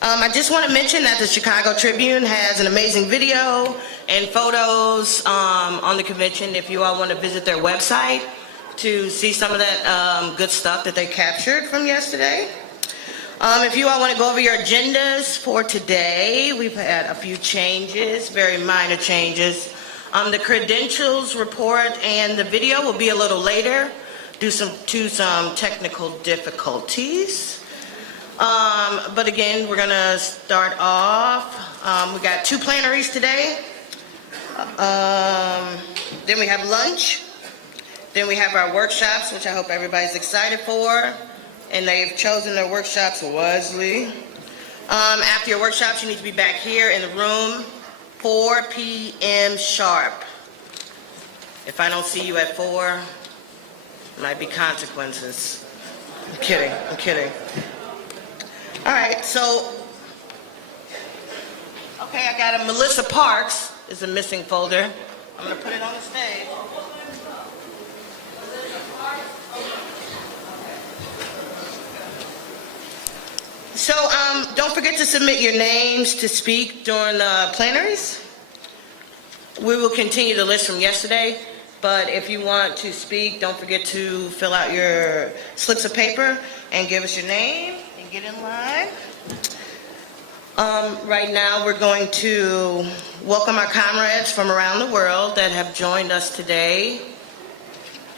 I just want to mention that the Chicago Tribune has an amazing video and photos on the convention if you all want to visit their website to see some of that good stuff that they captured from yesterday. If you all want to go over your agendas for today, we've had a few changes, very minor changes. The credentials report and the video will be a little later due to some technical difficulties. But again, we're going to start off. We got 2 plenaries today. Then we have lunch. Then we have our workshops, which I hope everybody's excited for. And they've chosen their workshops wisely. After your workshops, you need to be back here in the room, 4 p.m. sharp. If I don't see you at 4, there might be consequences. I'm kidding. All right, so, okay, I got a Melissa Parks is a missing folder. I'm going to put it on the stage. So don't forget to submit your names to speak during the plenaries. We will continue the list from yesterday, but if you want to speak, don't forget to fill out your slips of paper and give us your name and get in line. Right now we're going to welcome our comrades from around the world that have joined us today.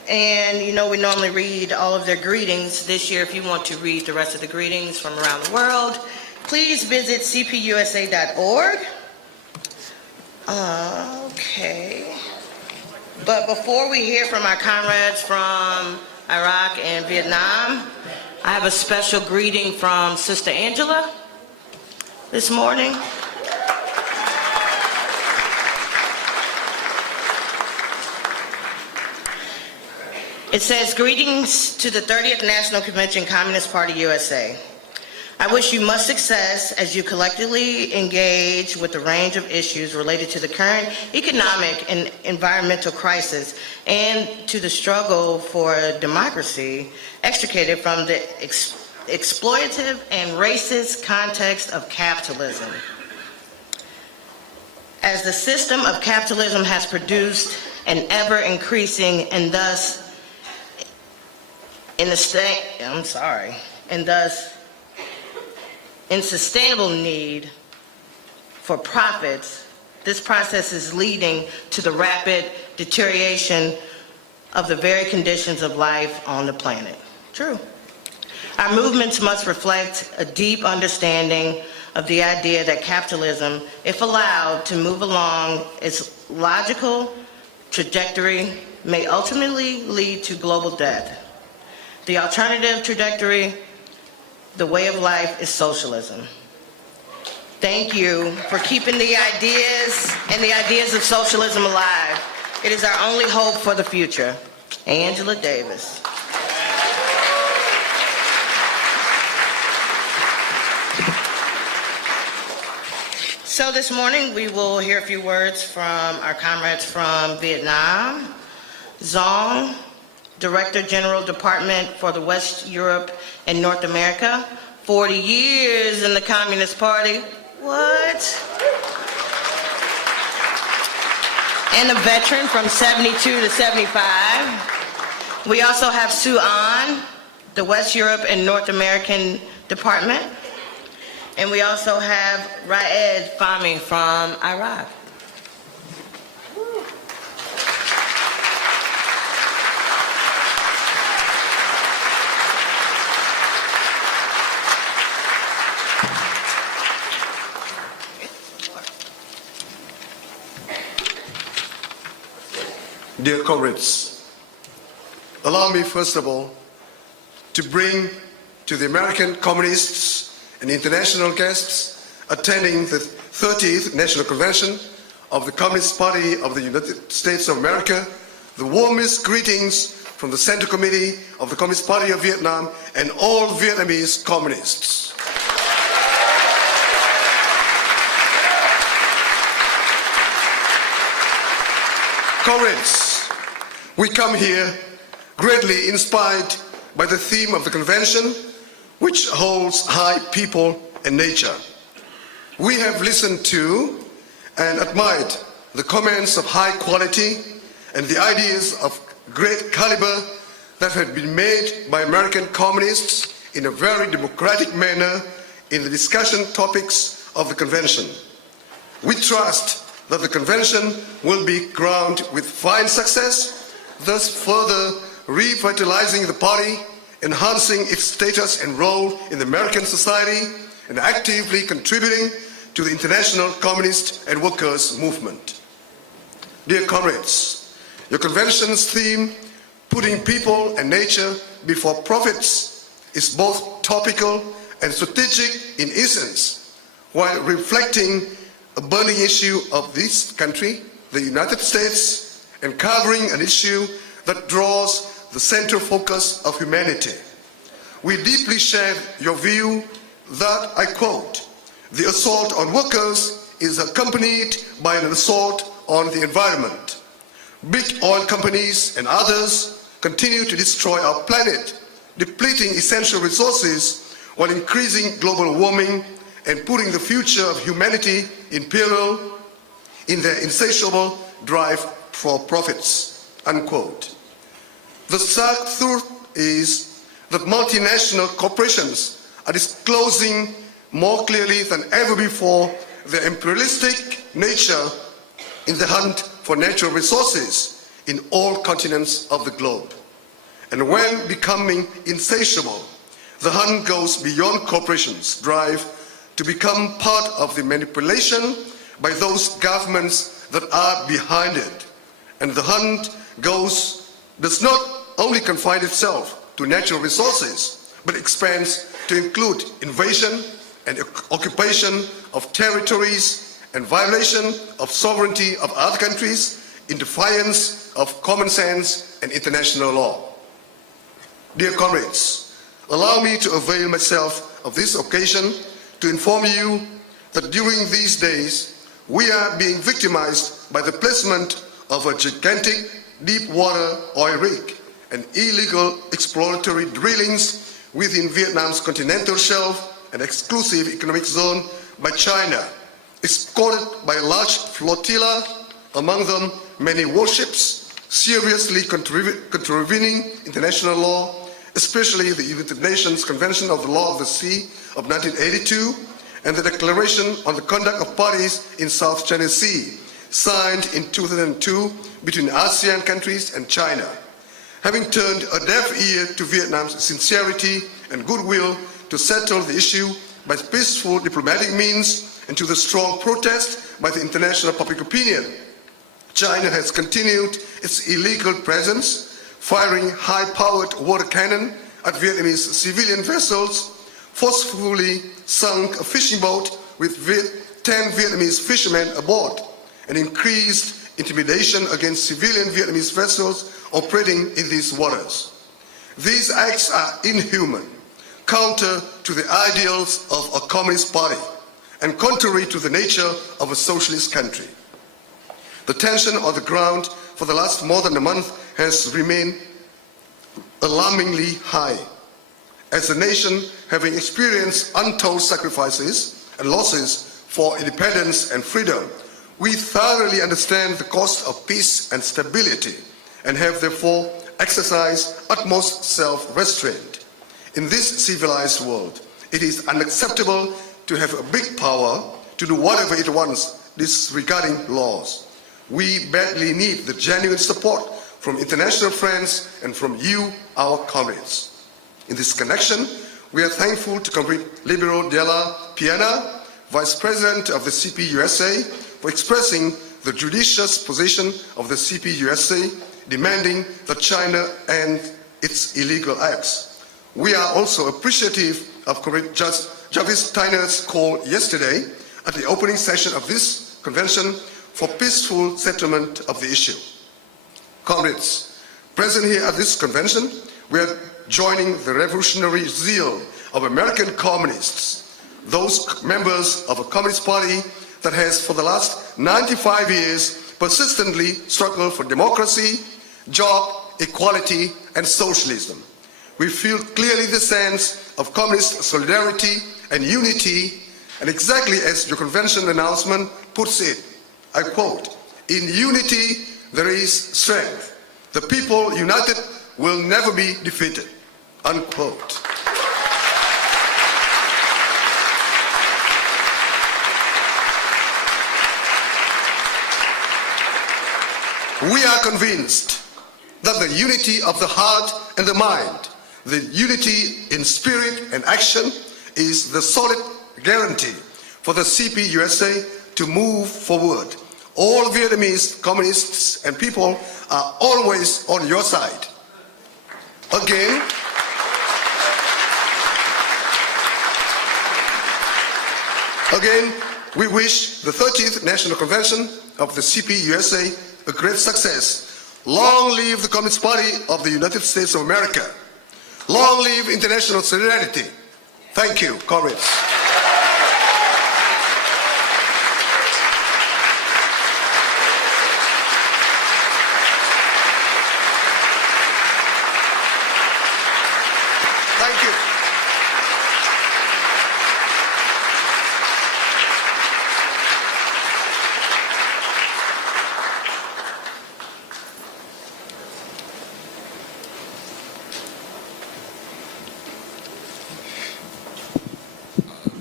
And you know we normally read all of their greetings. This year, if you want to read the rest of the greetings from around the world, please visit cpusa.org. Okay. But before we hear from our comrades from Iraq and Vietnam, I have a special greeting from Sister Angela this morning. It says, greetings to the 30th National Convention Communist Party USA. I wish you much success as you collectively engage with the range of issues related to the current economic and environmental crisis and to the struggle for democracy extricated from the exploitative and racist context of capitalism. As the system of capitalism has produced an ever-increasing and thus unsustainable need for profits, this process is leading to the rapid deterioration of the very conditions of life on the planet. True. Our movements must reflect a deep understanding of the idea that capitalism, if allowed to move along its logical trajectory, may ultimately lead to global death. The alternative trajectory, the way of life, is socialism. Thank you for keeping the ideas and the ideas of socialism alive. It is our only hope for the future. Angela Davis. So this morning we will hear a few words from our comrades from Vietnam. Zong, Director General Department for the West Europe and North America, 40 years in the Communist Party. What? And a veteran from 72 to 75. We also have Sue An, the West Europe and North American Department. And we also have Raed Fahmy from Iraq. Dear comrades, allow me first of all to bring to the American communists and international guests attending the 30th National Convention of the Communist Party of the United States of America the warmest greetings from the Central Committee of the Communist Party of Vietnam and all Vietnamese communists. Comrades, we come here greatly inspired by the theme of the convention, which holds high people and nature. We have listened to and admired the comments of high quality and the ideas of great caliber that had been made by American communists in a very democratic manner in the discussion topics of the convention. We trust that the convention will be crowned with fine success, thus further revitalizing the party, enhancing its status and role in the American society, and actively contributing to the international communist and workers' movement. Dear comrades, your convention's theme, putting people and nature before profits, is both topical and strategic in essence, while reflecting a burning issue of this country, the United States, and covering an issue that draws the central focus of humanity. We deeply share your view that, I quote, "The assault on workers is accompanied by an assault on the environment. Big oil companies and others continue to destroy our planet, depleting essential resources while increasing global warming and putting the future of humanity in peril in their insatiable drive for profits," unquote. The stark truth is that multinational corporations are disclosing more clearly than ever before their imperialistic nature in the hunt for natural resources in all continents of the globe. And when becoming insatiable, the hunt goes beyond corporations' drive to become part of the manipulation by those governments that are behind it. And the hunt does not only confine itself to natural resources, but expands to include invasion and occupation of territories and violation of sovereignty of other countries in defiance of common sense and international law. Dear comrades, allow me to avail myself of this occasion to inform you that during these days we are being victimized by the placement of a gigantic deep water oil rig and illegal exploratory drillings within Vietnam's continental shelf and exclusive economic zone by China, escorted by a large flotilla, among them many warships, seriously contravening international law, especially the United Nations Convention of the Law of the Sea of 1982 and the Declaration on the Conduct of Parties in South China Sea, signed in 2002 between ASEAN countries and China. Having turned a deaf ear to Vietnam's sincerity and goodwill to settle the issue by peaceful diplomatic means and to the strong protest by the international public opinion, China has continued its illegal presence, firing high-powered water cannon at Vietnamese civilian vessels, forcefully sunk a fishing boat with 10 Vietnamese fishermen aboard, and increased intimidation against civilian Vietnamese vessels operating in these waters. These acts are inhuman, counter to the ideals of a communist party, and contrary to the nature of a socialist country. The tension on the ground for the last more than a month has remained alarmingly high. As a nation having experienced untold sacrifices and losses for independence and freedom, we thoroughly understand the cost of peace and stability and have therefore exercised utmost self-restraint. In this civilized world, it is unacceptable to have a big power to do whatever it wants disregarding laws. We badly need the genuine support from international friends and from you, our comrades. In this connection, we are thankful to Comrade Libero Della Piana, Vice President of the CPUSA, for expressing the judicious position of the CPUSA, demanding that China end its illegal acts. We are also appreciative of Comrade Jarvis Tyner's call yesterday at the opening session of this convention for peaceful settlement of the issue. Comrades, present here at this convention, we are joining the revolutionary zeal of American communists, those members of a communist party that has for the last 95 years persistently struggled for democracy, job, equality, and socialism. We feel clearly the sense of communist solidarity and unity, and exactly as your convention announcement puts it, I quote, "In unity there is strength. The people united will never be defeated," unquote. We are convinced that the unity of the heart and the mind, the unity in spirit and action, is the solid guarantee for the CPUSA to move forward. All Vietnamese communists and people are always on your side. Again, we wish the 30th National Convention of the CPUSA a great success. Long live the Communist Party of the United States of America. Long live international solidarity. Thank you, comrades. Thank you.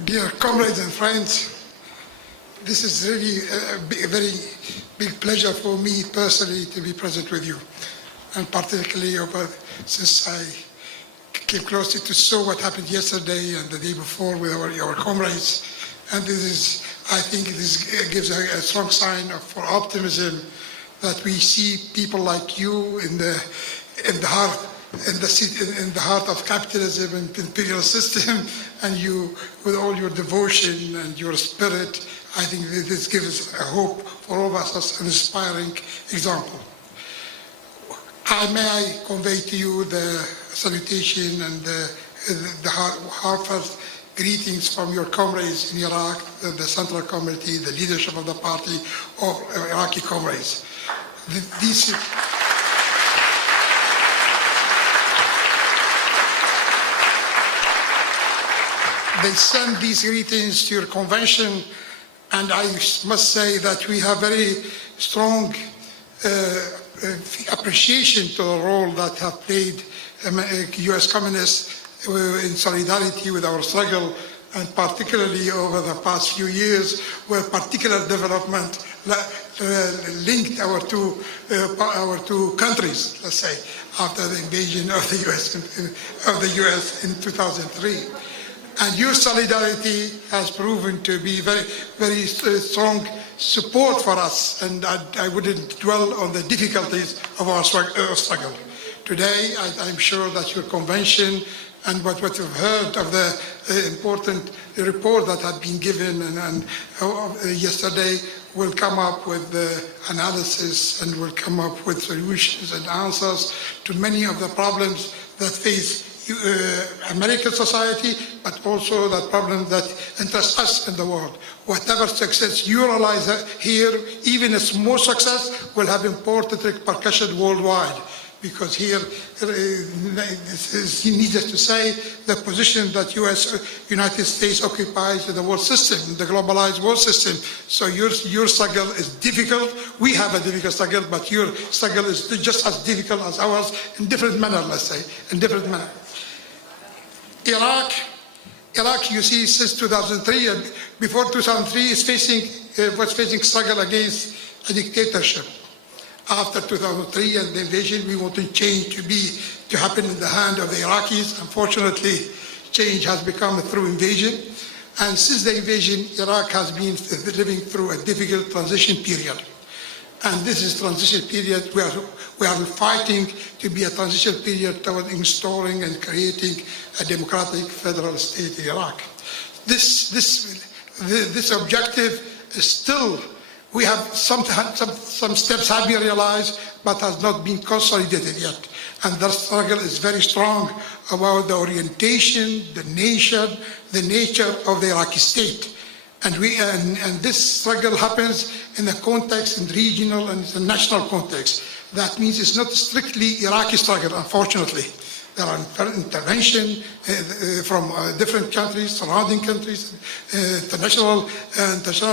Dear comrades and friends, this is really a very big pleasure for me personally to be present with you, and particularly since I came closely to saw what happened yesterday and the day before with our comrades. And this is, I think this gives a strong sign for optimism that we see people like you in the heart of capitalism and imperial system, and you, with all your devotion and your spirit, I think this gives a hope for all of us as an inspiring example. May I convey to you the salutation and the heartfelt greetings from your comrades in Iraq, the Central Committee, the leadership of the party, or Iraqi comrades. They send these greetings to your convention, and I must say that we have very strong appreciation to the role that have played U.S. communists in solidarity with our struggle, and particularly over the past few years, where particular development linked our two countries, let's say, after the invasion of the U.S. in 2003. And your solidarity has proven to be very, very strong support for us, and I wouldn't dwell on the difficulties of our struggle. Today, I'm sure that your convention and what you've heard of the important report that had been given and yesterday will come up with the analysis and will come up with solutions and answers to many of the problems that face American society, but also the problem that interests us in the world. Whatever success you realize here, even a small success, will have important repercussions worldwide. Because here, it is needless to say, the position that United States occupies in the world system, the globalized world system. So your struggle is difficult. We have a difficult struggle, but your struggle is just as difficult as ours in different manner, let's say, in different manner. Iraq, you see, since 2003, and before 2003, was facing struggle against a dictatorship. After 2003 and the invasion, we wanted change to happen in the hand of the Iraqis. Unfortunately, change has become through invasion. And since the invasion, Iraq has been living through a difficult transition period. And this is transition period we are fighting to be a transition period toward installing and creating a democratic federal state in Iraq. This objective is still, we have some steps have been realized, but has not been consolidated yet. And the struggle is very strong about the orientation, the nature of the Iraqi state. And this struggle happens in the context, in regional and international context. That means it's not strictly Iraqi struggle, unfortunately. There are intervention from different countries, surrounding countries, international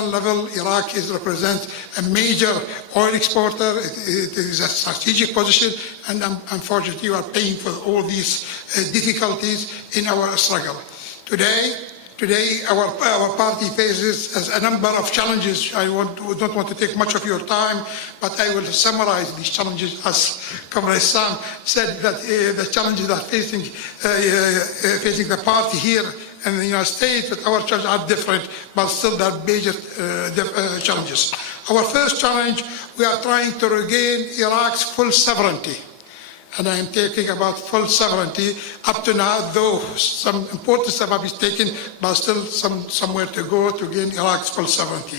level. Iraq represents a major oil exporter. It is a strategic position, and unfortunately, we are paying for all these difficulties in our struggle. Today, our party faces a number of challenges. I don't want to take much of your time, but I will summarize these challenges as Comrade Sam said, that the challenges that facing the party here in the United States, but our challenges are different, but still there are major challenges. Our first challenge, we are trying to regain Iraq's full sovereignty. And I am talking about full sovereignty. Up to now, though some important step is taken, but still somewhere to go to gain Iraq's full sovereignty.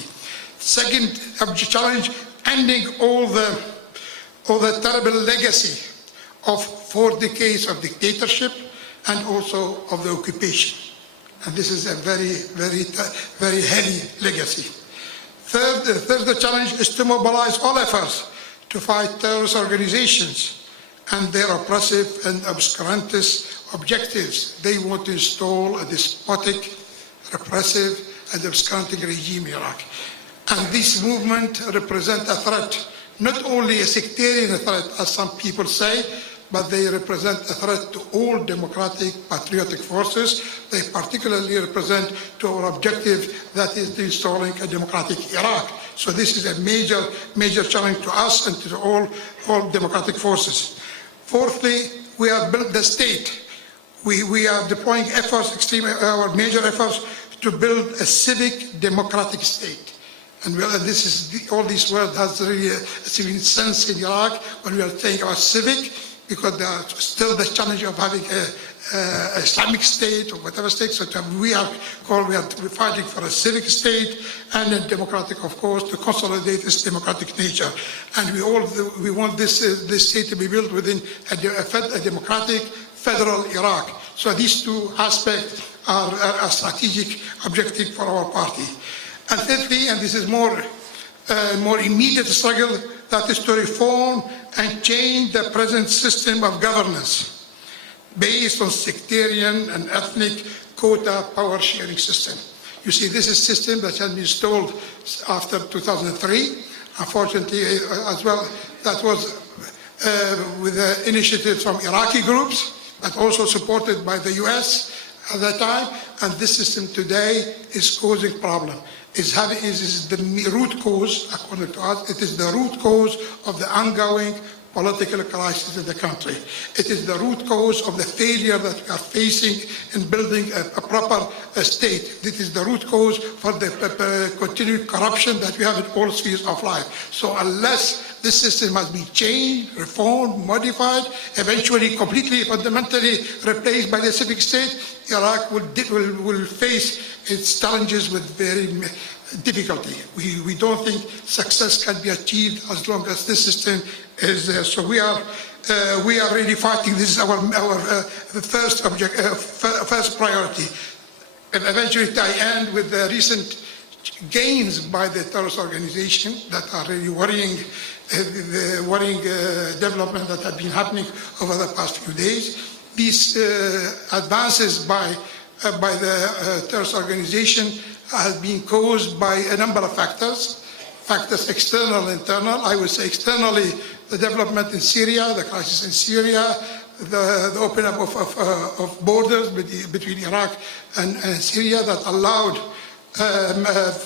Second challenge, ending all the terrible legacy of 4 decades of dictatorship and also of the occupation. And this is a very heavy legacy. Third challenge is to mobilize all efforts to fight terrorist organizations and their oppressive and obscurantist objectives. They want to install a despotic, repressive, and obscuranting regime in Iraq. And this movement represents a threat, not only a sectarian threat, as some people say, but they represent a threat to all democratic, patriotic forces. They particularly represent to our objective, that is installing a democratic Iraq. So this is a major challenge to us and to all democratic forces. Fourthly, we have built the state. We are deploying efforts, our major efforts to build a civic democratic state. And this is all these words has really a civil sense in Iraq when we are saying about civic, because there are still the challenge of having a Islamic state or whatever state. So we are fighting for a civic state and a democratic, of course, to consolidate its democratic nature. And we want this state to be built within a democratic federal Iraq. So these 2 aspects are a strategic objective for our party. And thirdly, and this is more immediate struggle, that is to reform and change the present system of governance based on sectarian and ethnic quota power sharing system. You see, this is a system that has been installed after 2003. Unfortunately, as well, that was with the initiatives from Iraqi groups, but also supported by the US at that time. And this system today is causing problems. Is the root cause, according to us, it is the root cause of the ongoing political crisis in the country. It is the root cause of the failure that we are facing in building a proper state. This is the root cause for the continued corruption that we have in all spheres of life. So unless this system must be changed, reformed, modified, eventually completely, fundamentally replaced by the civic state, Iraq will face its challenges with very difficulty. We don't think success can be achieved as long as this system is there. So we are really fighting. This is our first priority. And eventually I end with the recent gains by the terrorist organization that are really worrying, the worrying development that have been happening over the past few days. These advances by the terrorist organization has been caused by a number of factors external, internal. I would say externally, the development in Syria, the crisis in Syria, the opening up of borders between Iraq and Syria that allowed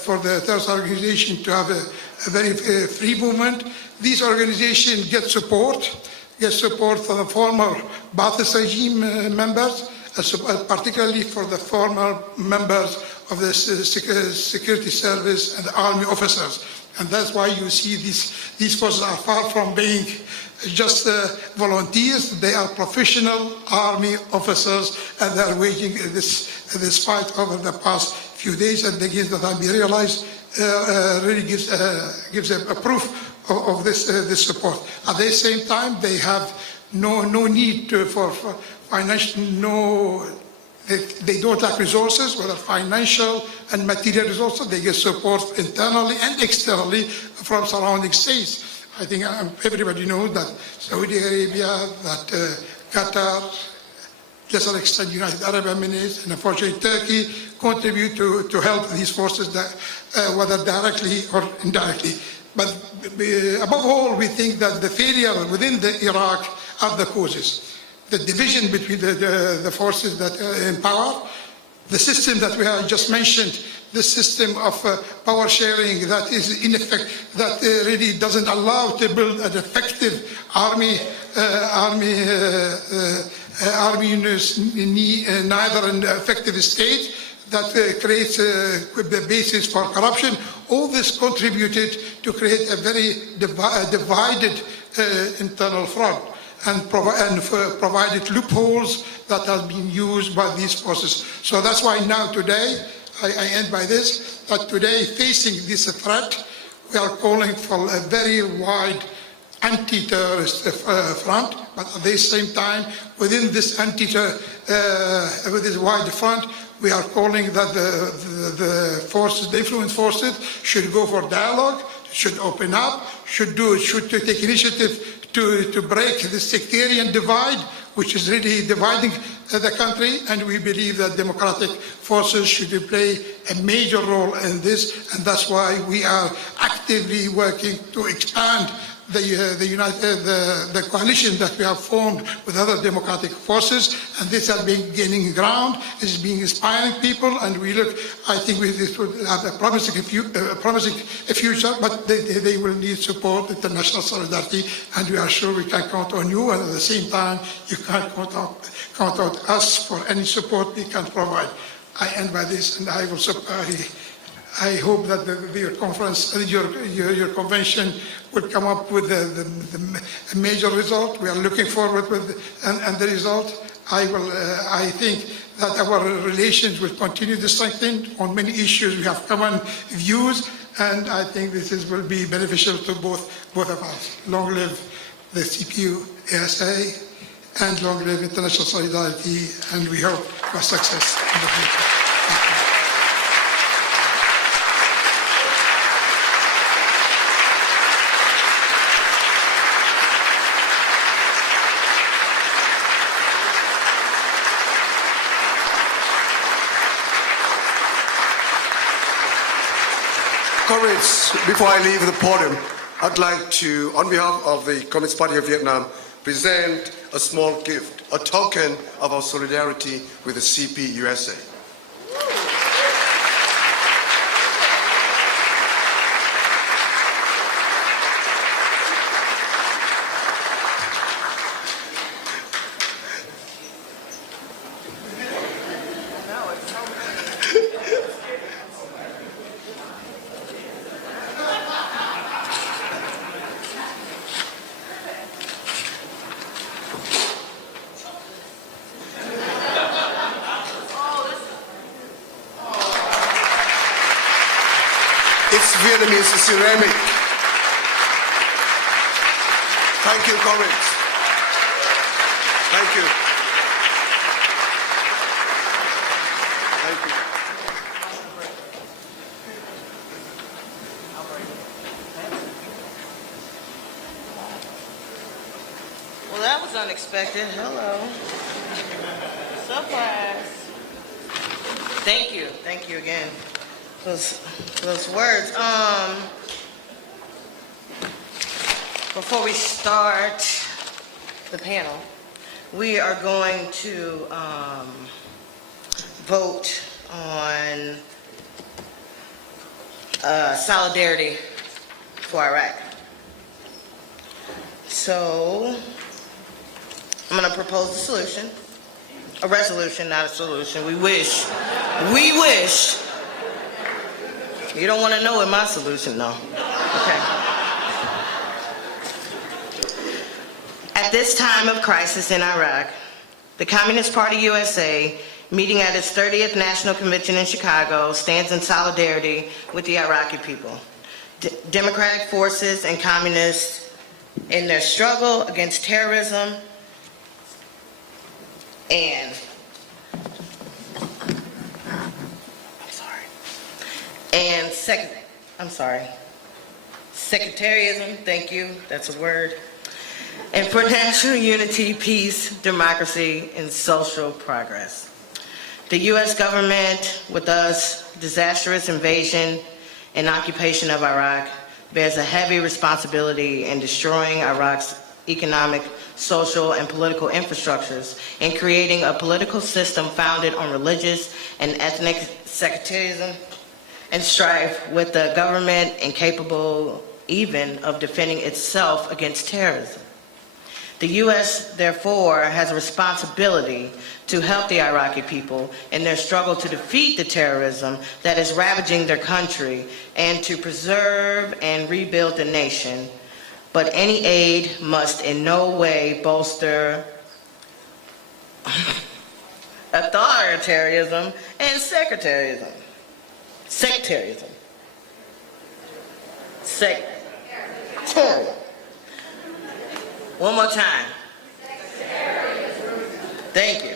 for the terrorist organization to have a very free movement. These organizations get support for the former Ba'athist regime members, particularly for the former members of the security service and the army officers. And that's why you see these forces are far from being just volunteers. They are professional army officers, and they are waging this fight over the past few days. And the gains that have been realized really gives a proof of this support. At the same time, they have no need for financial, they don't lack resources, whether financial and material resources. They get support internally and externally from surrounding states. I think everybody knows that Saudi Arabia, that Qatar, lesser extent United Arab Emirates, and unfortunately Turkey contribute to help these forces, that, whether directly or indirectly. But above all, we think that the failure within Iraq are the causes. The division between the forces that are in power, the system that we have just mentioned, the system of power sharing that is in effect, that really doesn't allow to build an effective army units, neither an effective state, that creates the basis for corruption. All this contributed to create a very divided internal front, and provided loopholes that have been used by these forces. So that's why now today, I end by this, that today facing this threat, we are calling for a very wide anti-terrorist front, but at the same time, within this with this wide front, we are calling that the forces, the influence forces, should go for dialogue, should open up, should take initiative to break the sectarian divide, which is really dividing the country, and we believe that democratic forces should play a major role in this, and that's why we are actively working to expand the coalition that we have formed with other democratic forces, and this has been gaining ground, is being inspiring people, and we look, I think this will have a promising future, but they will need support, international solidarity, and we are sure we can count on you, and at the same time, you can count on us for any support we can provide. I end by this, and I hope that your conference, your convention will come up with a major result. We are looking forward and the result. I think that our relations will continue to strengthen on many issues. We have common views, and I think will be beneficial to both of us. Long live the CPU, ASA, and long live international solidarity, and we hope for success in the future. Comrades, before I leave the podium, I'd like to, on behalf of the Communist Party of Vietnam, present a small gift, a token of our solidarity with the CP USA. It's Vietnamese ceramic. Thank you, comrades. Thank you. Thank you. Well, that was unexpected. Hello. Surprise. Thank you. Thank you again. Those words. Before we start the panel, we are going to vote on solidarity for Iraq. So I'm going to propose a solution, a resolution, not a solution. We wish. You don't want to know what my solution, though. Okay. At this time of crisis in Iraq, the Communist Party USA, meeting at its 30th National Convention in Chicago, stands in solidarity with the Iraqi people, democratic forces and communists in their struggle against terrorism and sectarianism, thank you, that's a word, and for national unity, peace, democracy, and social progress. The U.S. government, with us, disastrous invasion and occupation of Iraq, bears a heavy responsibility in destroying Iraq's economic, social, and political infrastructures and creating a political system founded on religious and ethnic sectarianism and strife, with the government incapable even of defending itself against terrorism. The U.S., therefore, has a responsibility to help the Iraqi people in their struggle to defeat the terrorism that is ravaging their country and to preserve and rebuild the nation. But any aid must in no way bolster authoritarianism and sectarianism. One more time. Thank you.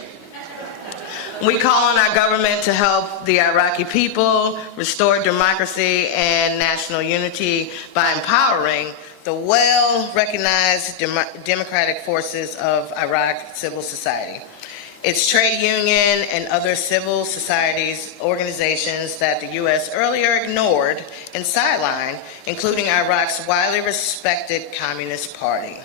We call on our government to help the Iraqi people restore democracy and national unity by empowering the well-recognized democratic forces of Iraq civil society, its trade union and other civil societies organizations that the U.S. earlier ignored and sidelined, including Iraq's widely respected Communist Party.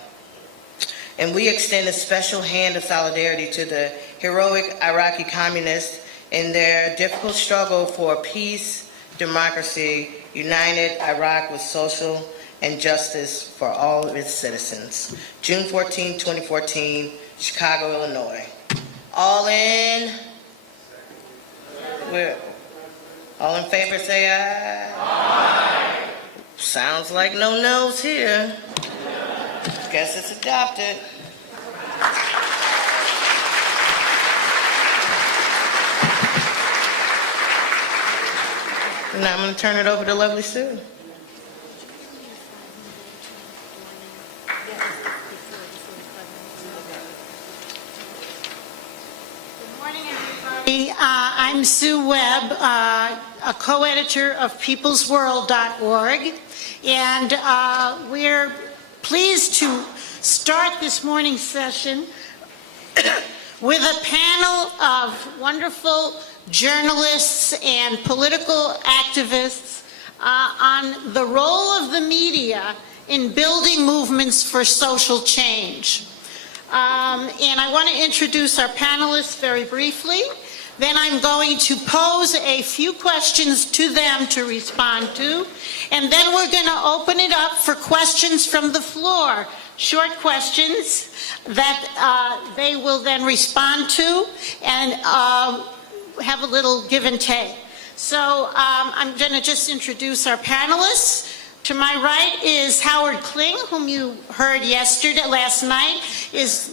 And we extend a special hand of solidarity to the heroic Iraqi communists in their difficult struggle for peace, democracy, united Iraq with social and justice for all of its citizens. June 14, 2014, Chicago, Illinois. All in? All in favor say aye. Aye. Sounds like no no's here. Guess it's adopted. Now I'm going to turn it over to lovely Sue. I'm Sue Webb, a co-editor of peoplesworld.org, and we're pleased to start this morning's session with a panel of wonderful journalists and political activists on the role of the media in building movements for social change. And I want to introduce our panelists very briefly. Then I'm going to pose a few questions to them to respond to. And then we're going to open it up for questions from the floor, short questions that they will then respond to and have a little give and take. So I'm going to just introduce our panelists. To my right is Howard Kling, whom you heard last night, is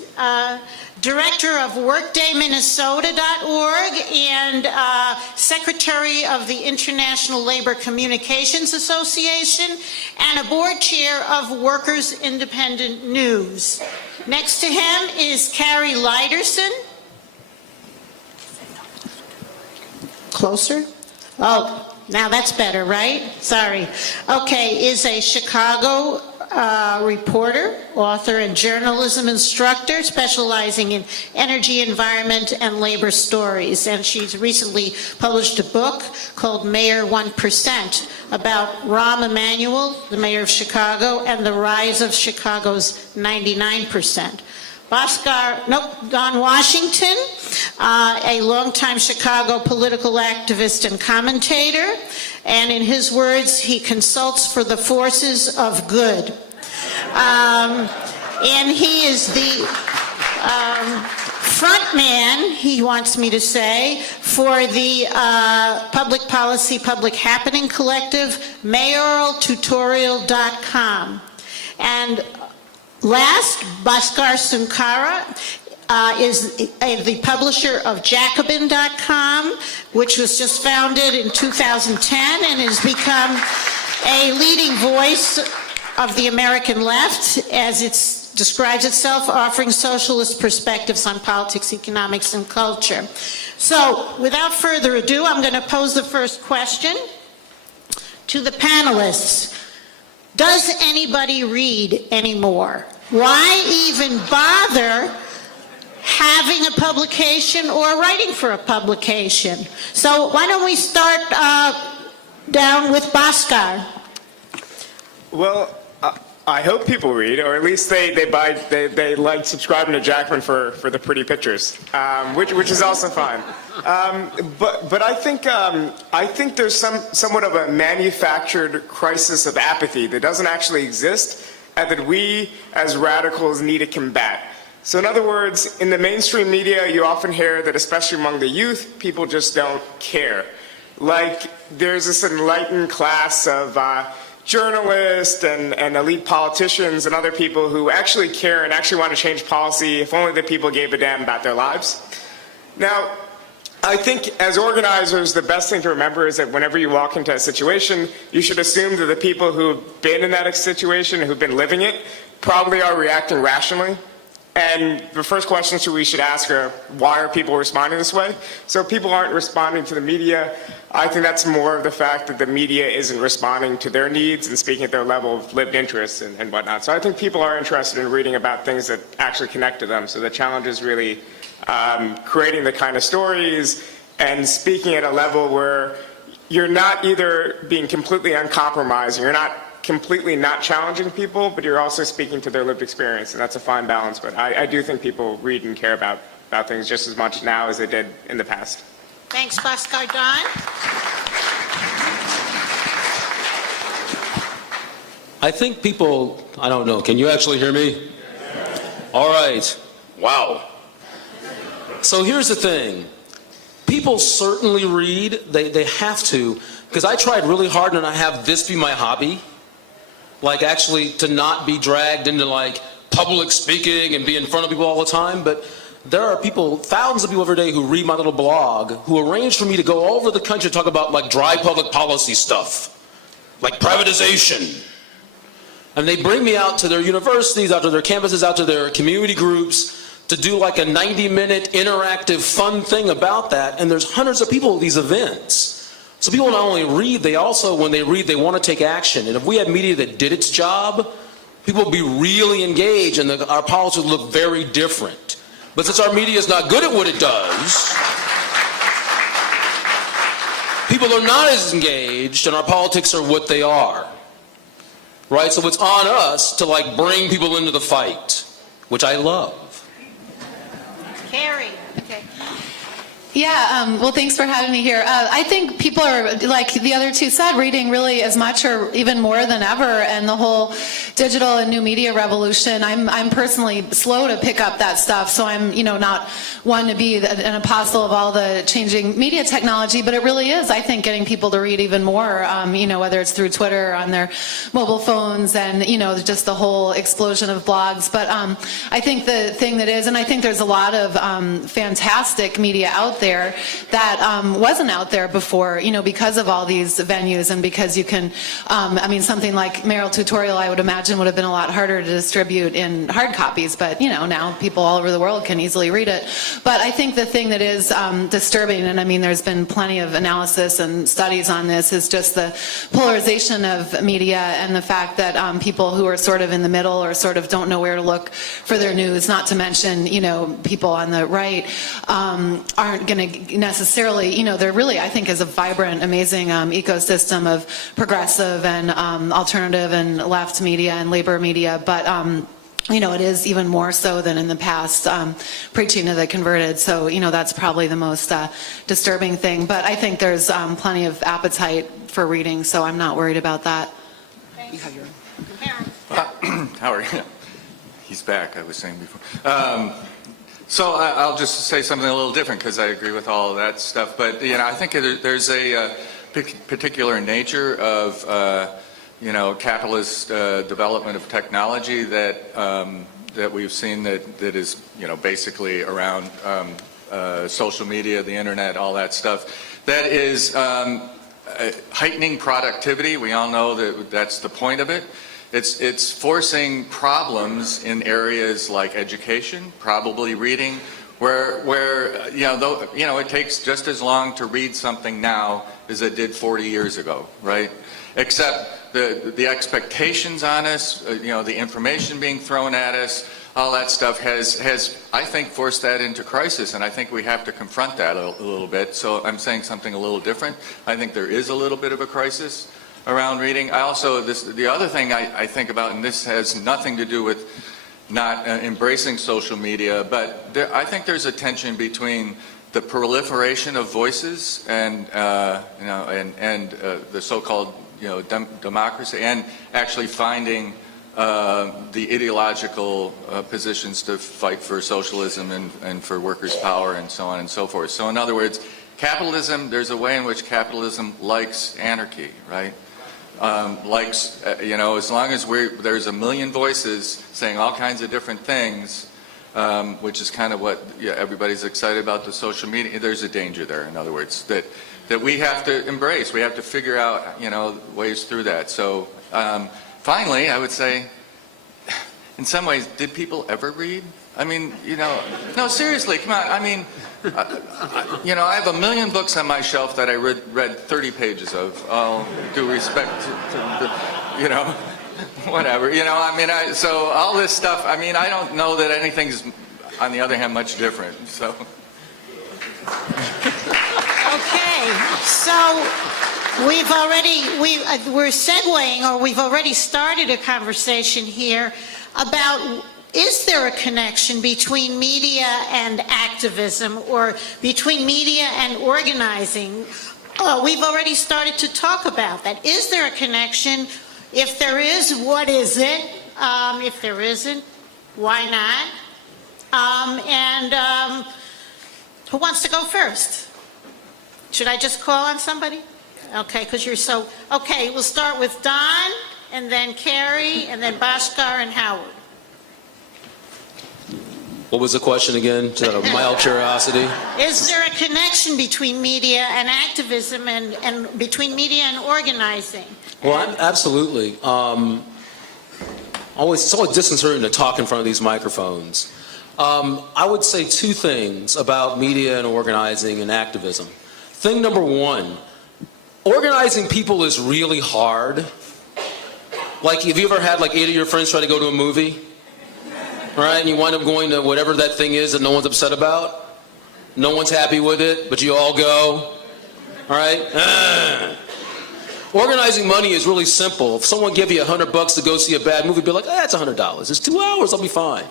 Director of Workday Minnesota.org and Secretary of the International Labor Communications Association and a board chair of Workers Independent News. Next to him is Carrie Leiderson. Closer? Oh. Now that's better, right? Sorry. Okay, is a Chicago reporter, author, and journalism instructor specializing in energy, environment, and labor stories. And she's recently published a book called Mayor 1% about Rahm Emanuel, the mayor of Chicago, and the rise of Chicago's 99%. Bhaskar, Don Washington, a longtime Chicago political activist and commentator, and in his words, he consults for the forces of good. And he is the front man, he wants me to say, for the public policy, public happening collective, Mayoraltutorial.com. And last, Bhaskar Sunkara is the publisher of Jacobin.com, which was just founded in 2010 and has become a leading voice of the American left, as it describes itself, offering socialist perspectives on politics, economics, and culture. So, without further ado, I'm going to pose the first question to the panelists. Does anybody read anymore? why even bother having a publication or writing for a publication? So why don't we start down with Bhaskar? Well, I hope people read, or at least they like subscribing to Jacobin for the pretty pictures, which is also fine. But I think there's somewhat of a manufactured crisis of apathy that doesn't actually exist, and that we as radicals need to combat. So in other words, in the mainstream media, you often hear that, especially among the youth, people just don't care. Like there's this enlightened class of journalists and elite politicians and other people who actually care and actually want to change policy if only the people gave a damn about their lives. Now, I think as organizers, the best thing to remember is that whenever you walk into a situation, you should assume that the people who have been in that situation, who've been living it, probably are reacting rationally. And the first questions we should ask are, why are people responding this way? So if people aren't responding to the media, I think that's more of the fact that the media isn't responding to their needs and speaking at their level of lived interests and whatnot. So I think people are interested in reading about things that actually connect to them. So the challenge is really creating the kind of stories and speaking at a level where you're not either being completely uncompromising, you're not completely not challenging people, but you're also speaking to their lived experience, and that's a fine balance. But I do think people read and care about things just as much now as they did in the past. Thanks, Bhaskar. Don? I think people, I don't know, can you actually hear me? All right. Wow. So here's the thing. People certainly read, they have to, because I tried really hard and I have this be my hobby. Like actually to not be dragged into like public speaking and be in front of people all the time, but there are people, thousands of people every day who read my little blog who arrange for me to go all over the country to talk about like dry public policy stuff, like privatization. And they bring me out to their universities, out to their campuses, out to their community groups to do like a 90-minute interactive fun thing about that. And there's hundreds of people at these events. So people not only read, they also, when they read, they want to take action. And if we had media that did its job, people would be really engaged and our politics would look very different. But since our media is not good at what it does, people are not as engaged and our politics are what they are. Right? So it's on us to like bring people into the fight, which I love. Carrie. Okay. Yeah, well, thanks for having me here. I think people are, like the other two said, reading really as much or even more than ever, and the whole digital and new media revolution, I'm personally slow to pick up that stuff, so I'm, not one to be an apostle of all the changing media technology, but it really is, I think, getting people to read even more, whether it's through Twitter or on their mobile phones and, just the whole explosion of blogs. But I think the thing that is, and I think there's a lot of fantastic media out there that wasn't out there before, because of all these venues and because you can, something like Mayoral Editorial, I would imagine, would have been a lot harder to distribute in hard copies, but, now people all over the world can easily read it. But I think the thing that is disturbing, and there's been plenty of analysis and studies on this, is just the polarization of media and the fact that people who are sort of in the middle or sort of don't know where to look for their news, not to mention, people on the right, aren't going to necessarily, there really, I think, is a vibrant, amazing ecosystem of progressive and alternative and left media and labor media, but it is even more so than in the past, preaching to the converted. So, that's probably the most disturbing thing. But I think there's plenty of appetite for reading, so I'm not worried about that. Thanks. Howard, he's back, I was saying before. So I'll just say something a little different because I agree with all of that stuff. But, I think there's a particular nature of, capitalist development of technology that we've seen that is, basically around social media, the internet, all that stuff, that is heightening productivity. We all know that that's the point of it. It's forcing problems in areas like education, probably reading, where it takes just as long to read something now as it did 40 years ago, right? except the expectations on us, the information being thrown at us, all that stuff has, I think, forced that into crisis, and I think we have to confront that a little bit. So I'm saying something a little different. I think there is a little bit of a crisis around reading. I also, the other thing I think about, and this has nothing to do with not embracing social media, but I think there's a tension between the proliferation of voices and the so-called democracy, and actually finding the ideological positions to fight for socialism and for workers' power and so on and so forth. So in other words, capitalism, there's a way in which capitalism likes anarchy, right? As long as there's a million voices saying all kinds of different things, which is kind of what everybody's excited about the social media, there's a danger there, in other words, that we have to embrace. We have to figure out, ways through that. So finally, I would say, in some ways, did people ever read? I mean, no, seriously, come on. I mean, I have 1 million books on my shelf that I read 30 pages of. All due respect to whatever. So all this stuff, I don't know that anything's, on the other hand, much different. So. Okay, so we're segueing, or we've already started a conversation here about, is there a connection between media and activism, or between media and organizing? We've already started to talk about that. Is there a connection? If there is, what is it? If there isn't, why not? Who wants to go first? Should I just call on somebody? Okay, because you're so... Okay, we'll start with Don, and then Carrie, and then Bhaskar and Howard. What was the question again? Just out of mild curiosity. Is there a connection between media and activism, and between media and organizing? Well, absolutely. It's always disconcerting to talk in front of these microphones. I would say two things about media and organizing and activism. Thing number one, organizing people is really hard. Like, have you ever had 8 of your friends try to go to a movie? Right? And you wind up going to whatever that thing is that no one's upset about? No one's happy with it, but you all go? All right? Organizing money is really simple. If someone gave you $100 to go see a bad movie, be like, that's $100. It's 2 hours, I'll be fine.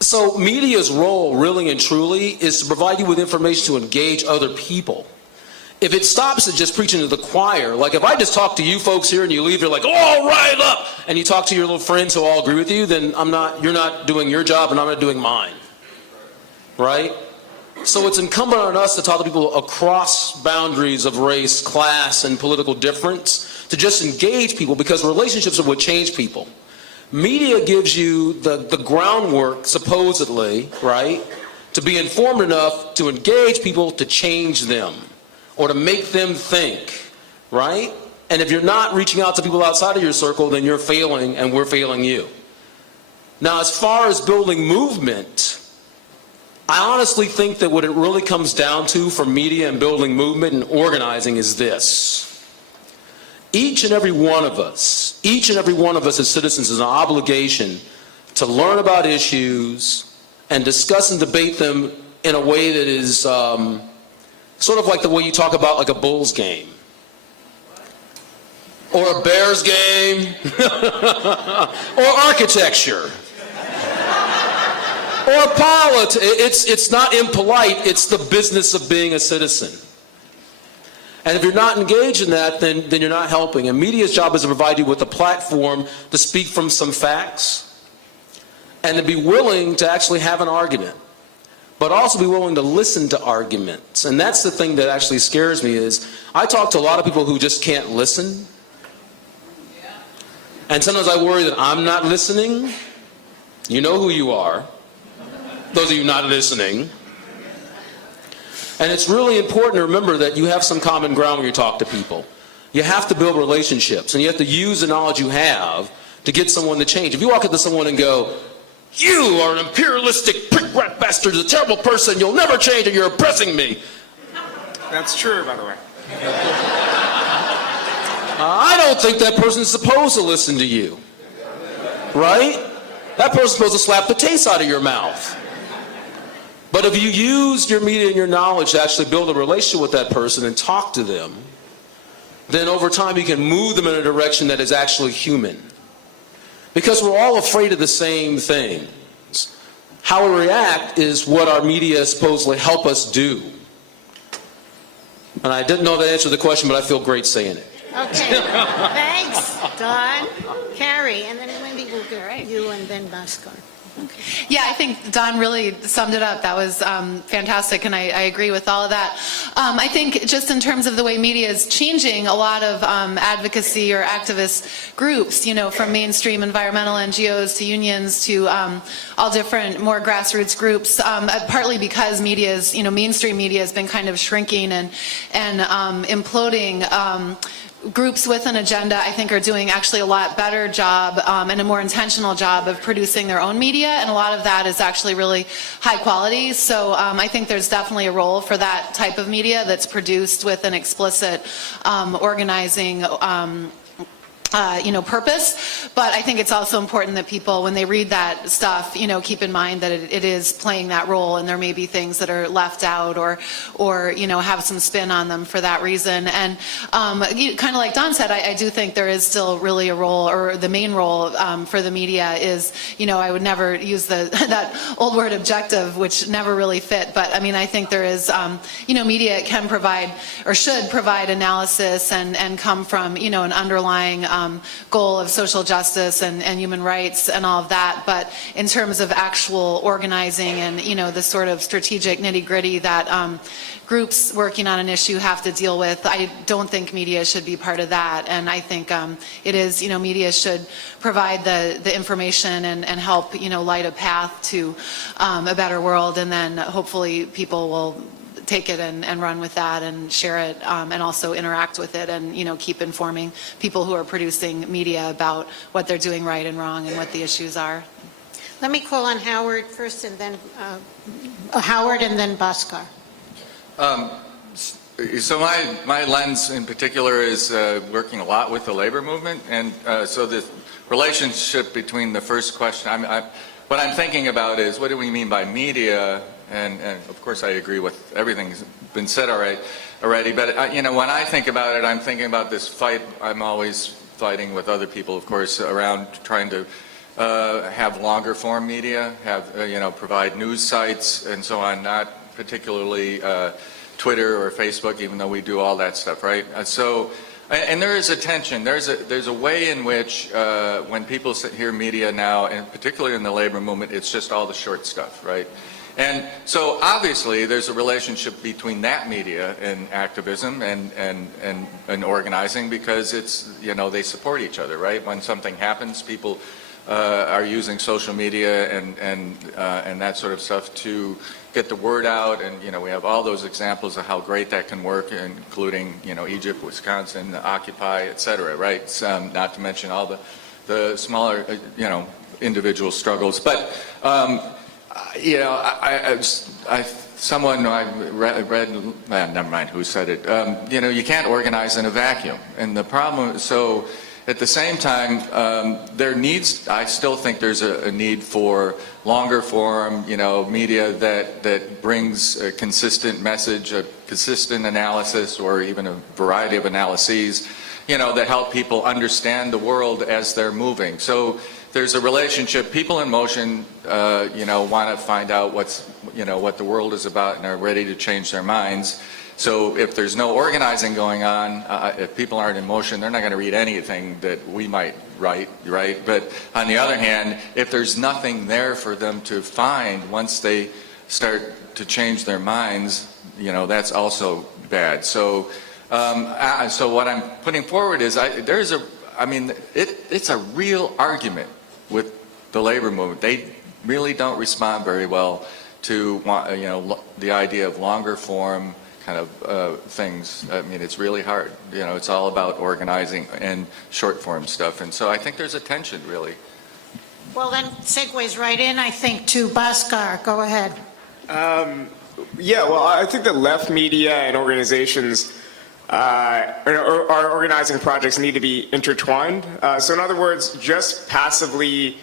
So media's role, really and truly, is to provide you with information to engage other people. If it stops at just preaching to the choir, like if I just talk to you folks here and you leave, you're like, all right, up, and you talk to your little friends who all agree with you, then you're not doing your job and I'm not doing mine. Right? So it's incumbent on us to talk to people across boundaries of race, class, and political difference, to just engage people, because relationships are what change people. Media gives you the groundwork, supposedly, right, to be informed enough to engage people, to change them, or to make them think, right? And if you're not reaching out to people outside of your circle, then you're failing and we're failing you. Now, as far as building movement, I honestly think that what it really comes down to for media and building movement and organizing is this. Each and every one of us as citizens has an obligation to learn about issues and discuss and debate them in a way that is sort of like the way you talk about like a Bulls game. Or a Bears game. Or architecture. Or politics. It's not impolite, it's the business of being a citizen. And if you're not engaged in that, then you're not helping. And media's job is to provide you with a platform to speak from some facts and to be willing to actually have an argument, but also be willing to listen to arguments. And that's the thing that actually scares me is I talk to a lot of people who just can't listen. And sometimes I worry that I'm not listening. You know who you are. Those of you not listening. And it's really important to remember that you have some common ground when you talk to people. You have to build relationships, and you have to use the knowledge you have to get someone to change. If you walk up to someone and go, you are an imperialistic prick rat bastard, a terrible person, you'll never change and you're oppressing me. That's true, by the way. I don't think that person's supposed to listen to you. Right? That person's supposed to slap the taste out of your mouth. But if you use your media and your knowledge to actually build a relationship with that person and talk to them, then over time you can move them in a direction that is actually human. Because we're all afraid of the same things. How we react is what our media supposedly help us do. And I didn't know that answered the question, but I feel great saying it. Okay, thanks, Don. Carrie, and then maybe we'll go you and then Bhaskar. Yeah, I think Don really summed it up. That was fantastic, and I agree with all of that. I think just in terms of the way media is changing, a lot of advocacy or activist groups, from mainstream environmental NGOs to unions to all different more grassroots groups, partly because mainstream media has been kind of shrinking and imploding. Groups with an agenda, I think, are doing actually a lot better job and a more intentional job of producing their own media, and a lot of that is actually really high quality. So I think there's definitely a role for that type of media that's produced with an explicit organizing purpose. But I think it's also important that people, when they read that stuff, keep in mind that it is playing that role, and there may be things that are left out or have some spin on them for that reason. And kind of like Don said, I do think there is still really a role, or the main role for the media is, I would never use that old word objective, which never really fit. But I think there is, media can provide or should provide analysis and come from, an underlying goal of social justice and human rights and all of that. But in terms of actual organizing and, the sort of strategic nitty-gritty that groups working on an issue have to deal with, I don't think media should be part of that. And I think it is, media should provide the information and help, light a path to a better world. And then hopefully people will take it and run with that and share it and also interact with it and, keep informing people who are producing media about what they're doing right and wrong and what the issues are. Let me call on Howard first, and then Bhaskar. So my lens in particular is working a lot with the labor movement, and so the relationship between the first question, what I'm thinking about is, what do we mean by media? And of course I agree with everything that's been said already, but when I think about it, I'm thinking about this fight I'm always fighting with other people, of course, around trying to have longer form media, provide news sites and so on, not particularly Twitter or Facebook, even though we do all that stuff, right? And there is a tension. There's a way in which when people hear media now, and particularly in the labor movement, it's just all the short stuff, right? And so obviously there's a relationship between that media and activism and organizing, because it's, they support each other, right? When something happens, people are using social media and that sort of stuff to get the word out, and we have all those examples of how great that can work, including Egypt, Wisconsin, Occupy, etc. Right? Not to mention all the smaller individual struggles, but someone I read, never mind who said it. You can't organize in a vacuum, and the problem. So at the same time, I still think there's a need for longer form, media that brings a consistent message, a consistent analysis, or even a variety of analyses, that help people understand the world as they're moving. So there's a relationship. People in motion, want to find out what the world is about, and are ready to change their minds. So if there's no organizing going on, if people aren't in motion, they're not going to read anything that we might write, right? But on the other hand, if there's nothing there for them to find once they start to change their minds, that's also bad. So, so what I'm putting forward is, it's a real argument with the labor movement. They really don't respond very well to, the idea of longer form kind of things. It's really hard. It's all about organizing and short form stuff. And so I think there's a tension, really. Well, then segues right in, I think, to Bhaskar. Go ahead. I think that left media and organizations our organizing projects need to be intertwined. So in other words, just passively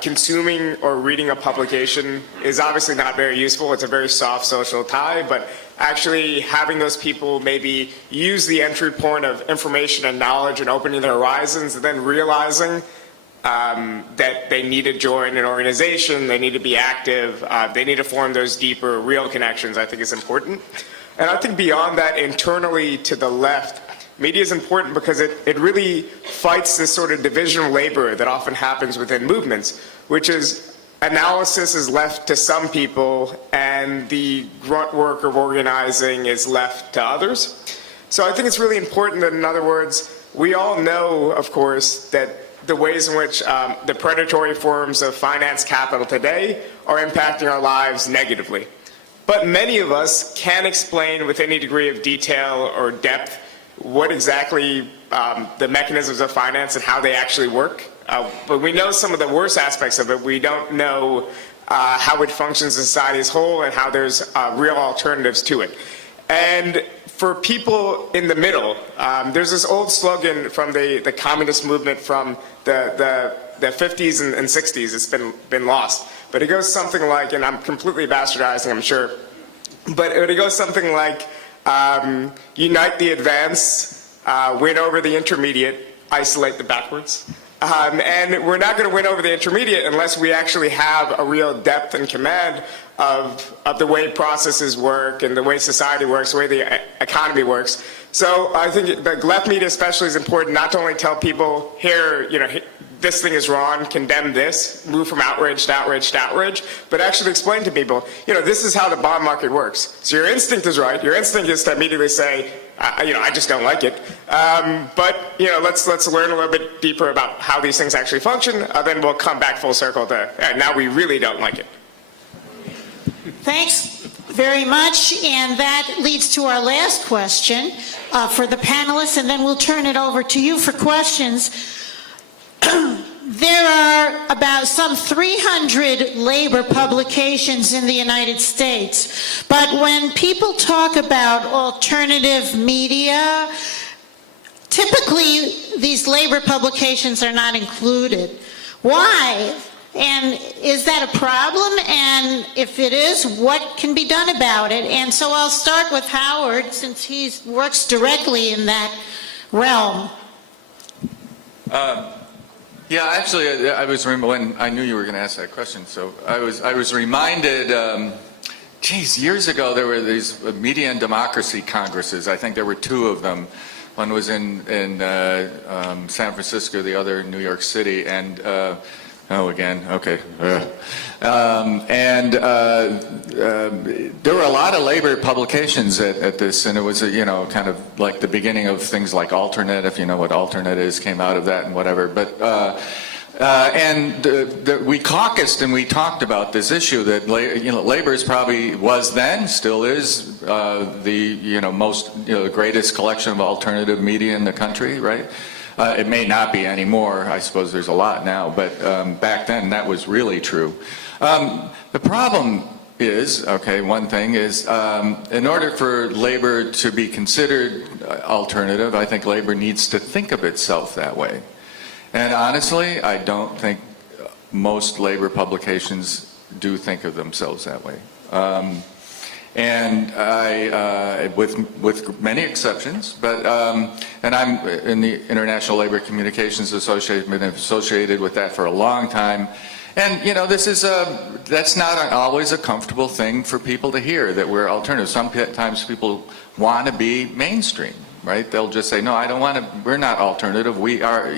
consuming or reading a publication is obviously not very useful. It's a very soft social tie, but actually having those people maybe use the entry point of information and knowledge and opening their horizons, and then realizing that they need to join an organization, they need to be active, they need to form those deeper, real connections, I think is important. And I think beyond that, internally to the left, media is important because it really fights this sort of division of labor that often happens within movements, which is analysis is left to some people and the grunt work of organizing is left to others. So I think it's really important that, in other words, we all know, of course, that the ways in which the predatory forms of finance capital today are impacting our lives negatively. But many of us can't explain with any degree of detail or depth what exactly the mechanisms of finance and how they actually work. But we know some of the worst aspects of it. We don't know how it functions in society as a whole and how there's real alternatives to it. And for people in the middle, there's this old slogan from the communist movement from the 50s and 60s. It's been lost. But it goes something like, and I'm completely bastardizing, I'm sure, but it goes something like, unite the advance, win over the intermediate, isolate the backwards. And we're not going to win over the intermediate unless we actually have a real depth and command of the way processes work and the way society works, the way the economy works. So I think the left media especially is important, not to only tell people here, this thing is wrong, condemn this, move from outrage to outrage to outrage, but actually explain to people, this is how the bond market works. So your instinct is right. Your instinct is to immediately say, I just don't like it. But let's learn a little bit deeper about how these things actually function. Then we'll come back full circle to now we really don't like it. Thanks very much, and that leads to our last question for the panelists, and then we'll turn it over to you for questions. There are about some 300 labor publications in the United States, but when people talk about alternative media, typically these labor publications are not included. Why? And is that a problem? And if it is, what can be done about it? And so I'll start with Howard, since he works directly in that realm. Yeah, actually, I was when I knew you were going to ask that question. So I was reminded. Years ago there were these media and democracy congresses. I think there were 2 of them. One was in San Francisco, the other in New York City, and there were a lot of labor publications at this, and it was kind of like the beginning of things like Alternate, if you know what Alternate is, came out of that and whatever. But we caucused and we talked about this issue that labor is probably still is the most the greatest collection of alternative media in the country, right? It may not be anymore. I suppose there's a lot now, but back then that was really true. The problem is, one thing is, in order for labor to be considered alternative, I think labor needs to think of itself that way. And honestly, I don't think most labor publications do think of themselves that way. And I, with many exceptions, but and I'm in the International Labor Communications Association, been associated with that for a long time, and this is that's not always a comfortable thing for people to hear, that we're alternative. Sometimes people want to be mainstream, right? They'll just say, no, I don't want to. We're not alternative. We are.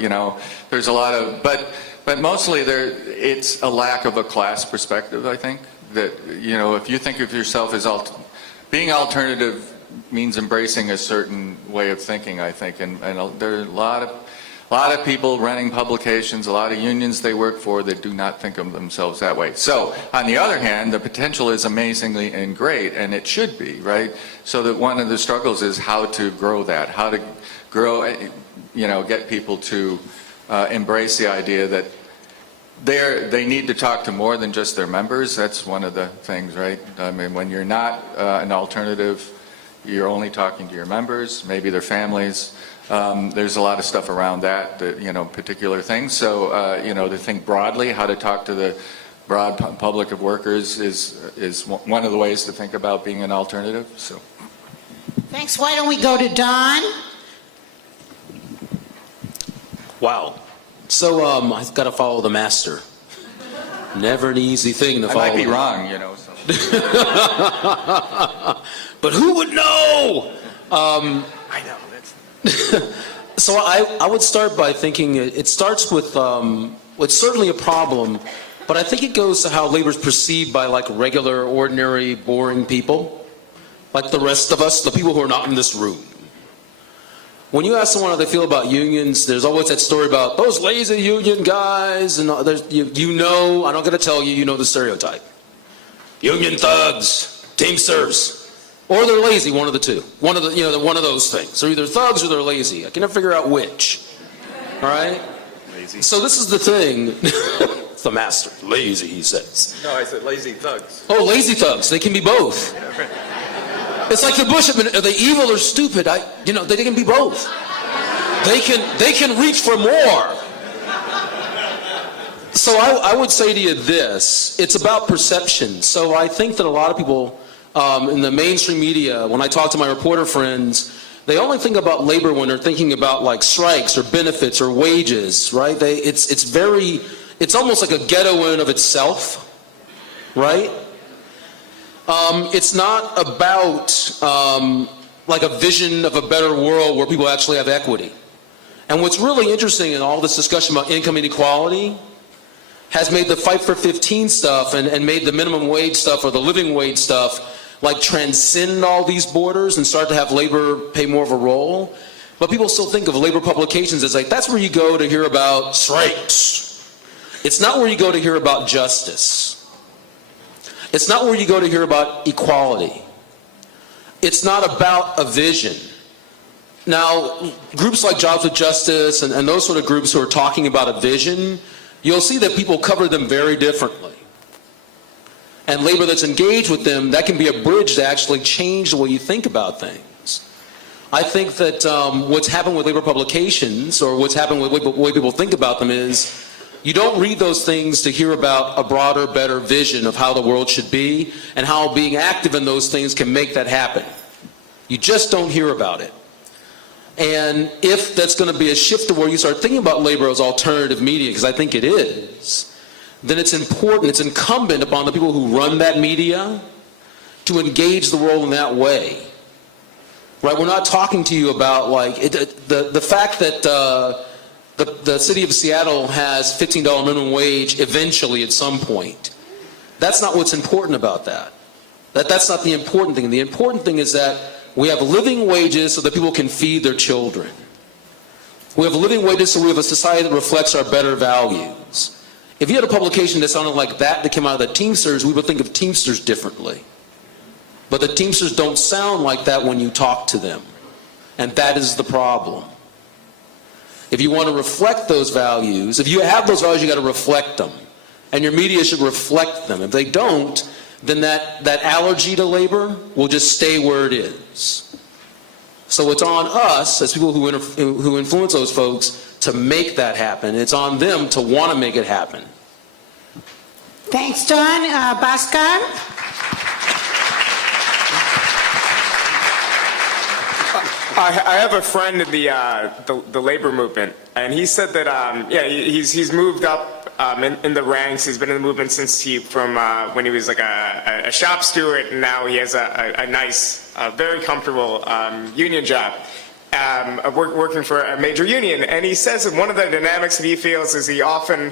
There's a lot of, but mostly it's a lack of a class perspective, I think. That if you think of yourself as being alternative means embracing a certain way of thinking, I think, and there are a lot of people running publications, a lot of unions they work for that do not think of themselves that way. So on the other hand, the potential is amazingly and great, and it should be, right? So that one of the struggles is how to grow that, how to grow, get people to embrace the idea that they need to talk to more than just their members. That's one of the things, right? I mean, when you're not an alternative, you're only talking to your members, maybe their families. There's a lot of stuff around that, particular things. So, to think broadly, how to talk to the broad public of workers is one of the ways to think about being an alternative. So, Thanks. Why don't we go to Don? Wow. So I've got to follow the master. Never an easy thing to follow. I might be wrong, So. But who would know? I know. So I would start by thinking it starts with, it's certainly a problem, but I think it goes to how labor is perceived by like regular, ordinary, boring people, like the rest of us, the people who are not in this room. When you ask someone how they feel about unions, there's always that story about those lazy union guys, and I'm not going to tell you, you know the stereotype. Union thugs, Teamsters. Or they're lazy, one of the two. One of those things. They're either thugs or they're lazy. I can never figure out which. All right? Lazy. So this is the thing. It's the master. Lazy, he says. No, I said lazy thugs. Oh, lazy thugs. They can be both. It's like the Bush admin. Are they evil or stupid? They can be both. They can reach for more. So I would say to you this. It's about perception. So I think that a lot of people in the mainstream media, when I talk to my reporter friends, they only think about labor when they're thinking about like strikes or benefits or wages, right? It's almost like a ghetto in of itself, right? It's not about like a vision of a better world where people actually have equity. And what's really interesting in all this discussion about income inequality has made the Fight for 15 stuff and made the minimum wage stuff or the living wage stuff like transcend all these borders and start to have labor play more of a role. But people still think of labor publications as like, that's where you go to hear about strikes. It's not where you go to hear about justice. It's not where you go to hear about equality. It's not about a vision. Now, groups like Jobs with Justice and those sort of groups who are talking about a vision, you'll see that people cover them very differently. And labor that's engaged with them, that can be a bridge to actually change the way you think about things. I think that what's happened with labor publications, or what's happened with the way people think about them, is you don't read those things to hear about a broader, better vision of how the world should be and how being active in those things can make that happen. You just don't hear about it. And if that's going to be a shift to where you start thinking about labor as alternative media, because I think it is, then it's important, it's incumbent upon the people who run that media to engage the world in that way. Right? We're not talking to you about like the fact that the city of Seattle has $15 minimum wage eventually at some point. That's not what's important about that. That's not the important thing. The important thing is that we have living wages so that people can feed their children. We have living wages so we have a society that reflects our better values. If you had a publication that sounded like that came out of the Teamsters, we would think of Teamsters differently. But the Teamsters don't sound like that when you talk to them. And that is the problem. If you want to reflect those values, if you have those values, you got to reflect them. And your media should reflect them. If they don't, then that allergy to labor will just stay where it is. So it's on us, as people who influence those folks, to make that happen. It's on them to want to make it happen. Thanks, Don. Bhaskar? I have a friend in the labor movement, and he said that he's moved up in the ranks. He's been in the movement since when he was like a shop steward, and now he has a nice, very comfortable union job, working for a major union. And he says that one of the dynamics that he feels is he often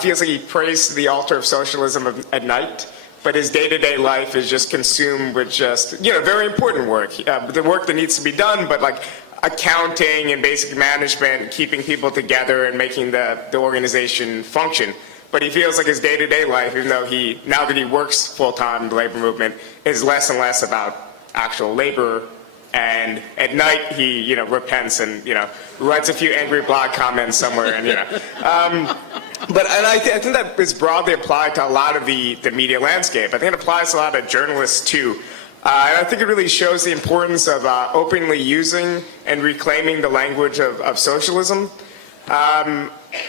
feels like he prays to the altar of socialism at night. But his day-to-day life is just consumed with just, very important work. The work that needs to be done, but like accounting and basic management, keeping people together and making the organization function. But he feels like his day-to-day life, even though now that he works full-time in the labor movement, is less and less about actual labor. And at night he, repents and, writes a few angry blog comments somewhere and, But I think that is broadly applied to a lot of the media landscape. I think it applies to a lot of journalists too. And I think it really shows the importance of openly using and reclaiming the language of socialism.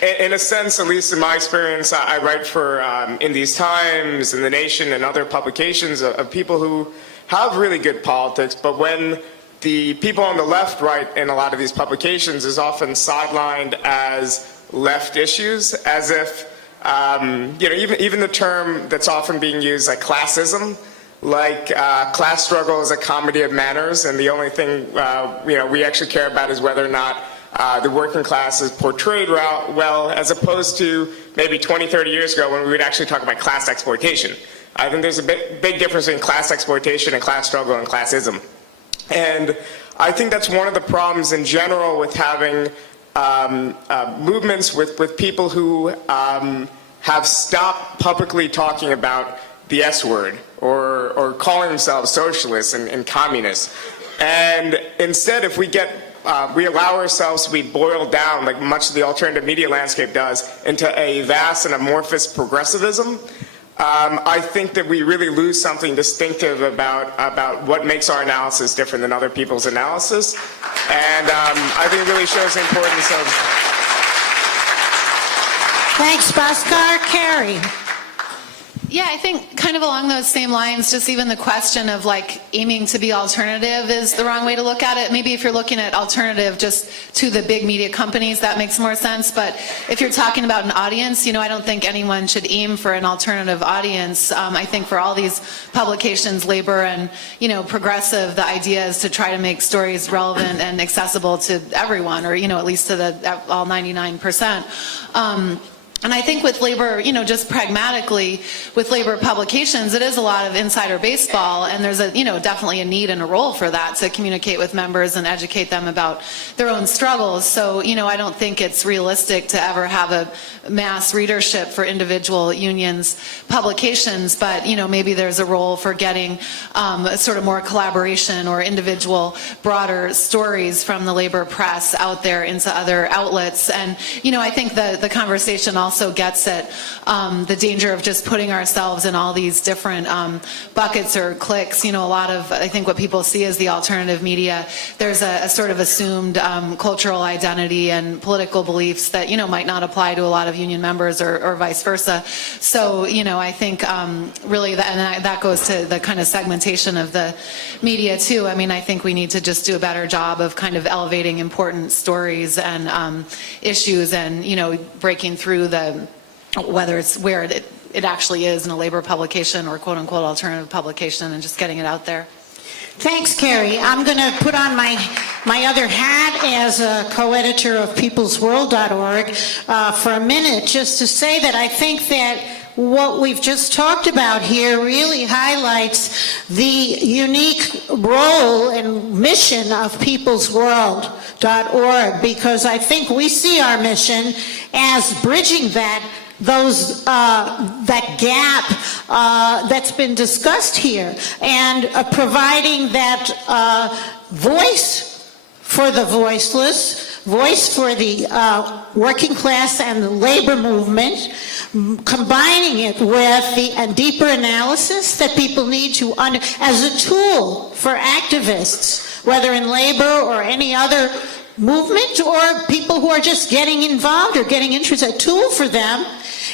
In a sense, at least in my experience, I write for In These Times, In the Nation, and other publications of people who have really good politics, but when the people on the left write in a lot of these publications is often sidelined as left issues, as if, even the term that's often being used, like classism, like class struggle is a comedy of manners, and the only thing we actually care about is whether or not the working class is portrayed well, as opposed to maybe 20, 30 years ago when we would actually talk about class exploitation. I think there's a big difference between class exploitation and class struggle and classism. And I think that's one of the problems in general with having movements with people who have stopped publicly talking about the S word or calling themselves socialists and communists. And instead, if we allow ourselves to be boiled down, like much of the alternative media landscape does, into a vast and amorphous progressivism, I think that we really lose something distinctive about what makes our analysis different than other people's analysis. And I think it really shows the importance of... Thanks, Bhaskar. Carrie. Yeah, I think kind of along those same lines, just even the question of like aiming to be alternative is the wrong way to look at it. Maybe if you're looking at alternative just to the big media companies, that makes more sense. But if you're talking about an audience, I don't think anyone should aim for an alternative audience. I think for all these publications, labor and, progressive, the idea is to try to make stories relevant and accessible to everyone, or, at least to all 99%. And I think with labor, just pragmatically, with labor publications, it is a lot of insider baseball, and there's definitely a need and a role for that to communicate with members and educate them about their own struggles. So, I don't think it's realistic to ever have a mass readership for individual unions' publications, but, maybe there's a role for getting sort of more collaboration or individual broader stories from the labor press out there into other outlets. And, I think the conversation also gets at the danger of just putting ourselves in all these different buckets or cliques. A lot of, I think what people see as the alternative media, there's a sort of assumed cultural identity and political beliefs that, might not apply to a lot of union members or vice versa. So, I think really that goes to the kind of segmentation of the media too. I mean, I think we need to just do a better job of kind of elevating important stories and issues and, breaking through whether it's where it actually is in a labor publication or quote unquote alternative publication, and just getting it out there. Thanks, Carrie. I'm going to put on my other hat as a co-editor of peoplesworld.org for a minute, just to say that I think that what we've just talked about here really highlights the unique role and mission of peoplesworld.org, because I think we see our mission as bridging that gap that's been discussed here, and providing that voice for the voiceless, voice for the working class and the labor movement, combining it with the deeper analysis that people need to as a tool for activists, whether in labor or any other movement, or people who are just getting involved or getting interested, a tool for them.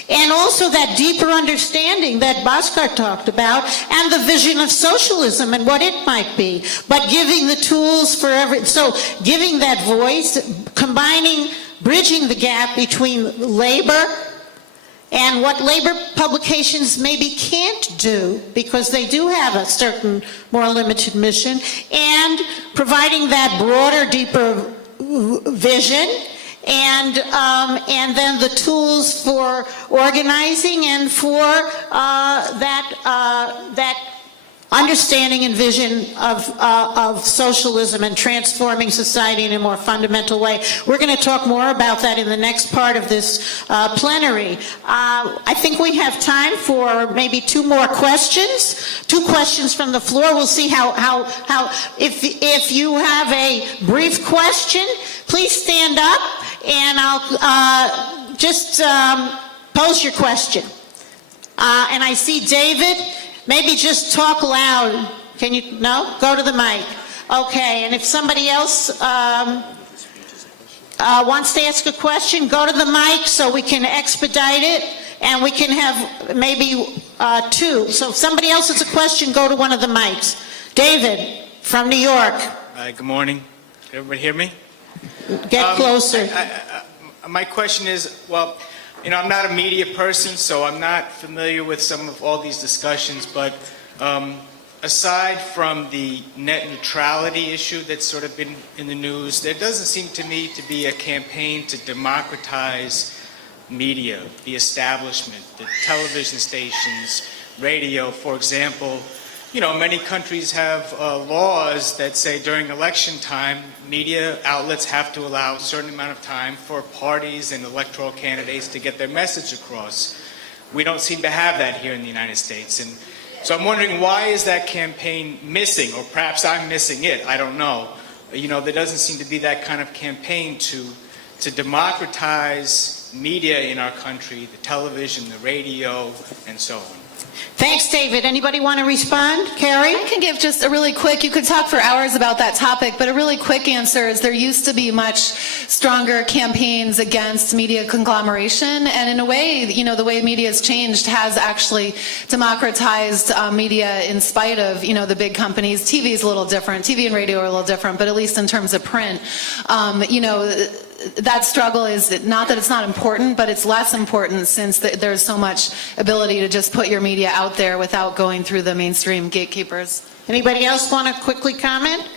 And also that deeper understanding that Bhaskar talked about, and the vision of socialism and what it might be, but giving the tools for so giving that voice, bridging the gap between labor and what labor publications maybe can't do, because they do have a certain more limited mission, and providing that broader, deeper vision, and then the tools for organizing and for that understanding and vision of socialism and transforming society in a more fundamental way. We're going to talk more about that in the next part of this plenary. I think we have time for maybe two more questions. 2 questions from the floor. We'll see how if you have a brief question, please stand up and I'll just pose your question. And I see David. Maybe just talk loud Can you, no? Go to the mic. Okay, and if somebody else wants to ask a question, go to the mic so we can expedite it, and we can have maybe two. So if somebody else has a question, go to one of the mics. David, from New York. Good morning. Can everybody hear me? Get closer. My question is, well, you know, I'm not a media person, so I'm not familiar with some of all these discussions, but aside from the net neutrality issue that's sort of been in the news, there doesn't seem to me to be a campaign to democratize media, the establishment, the television stations, radio, for example. You know, many countries have laws that say during election time, media outlets have to allow a certain amount of time for parties and electoral candidates to get their message across. We don't seem to have that here in the United States. And so I'm wondering, why is that campaign missing? Or perhaps I'm missing it, I don't know. You know, there doesn't seem to be that kind of campaign to democratize media in our country, the television, the radio, and so on. Thanks, David. Anybody want to respond? Carrie? I can give just a really quick, you could talk for hours about that topic, but a really quick answer is there used to be much stronger campaigns against media conglomeration, and in a way, you know, the way media has changed has actually democratized media in spite of, you know, the big companies. TV is a little different. TV and radio are a little different, but at least in terms of print, you know, that struggle is not that it's not important, but it's less important since there's so much ability to just put your media out there without going through the mainstream gatekeepers. Anybody else want to quickly comment?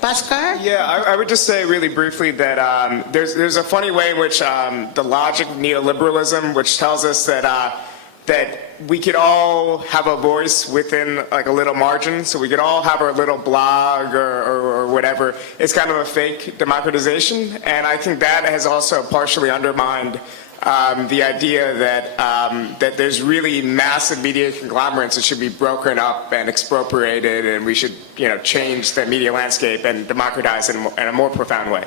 Bhaskar? Yeah, I would just say really briefly that there's a funny way in which the logic of neoliberalism, which tells us that we could all have a voice within like a little margin, so we could all have our little blog or whatever. It's kind of a fake democratization, and I think that has also partially undermined the idea that there's really massive media conglomerates that should be broken up and expropriated, and we should, you know, change the media landscape and democratize in a more profound way.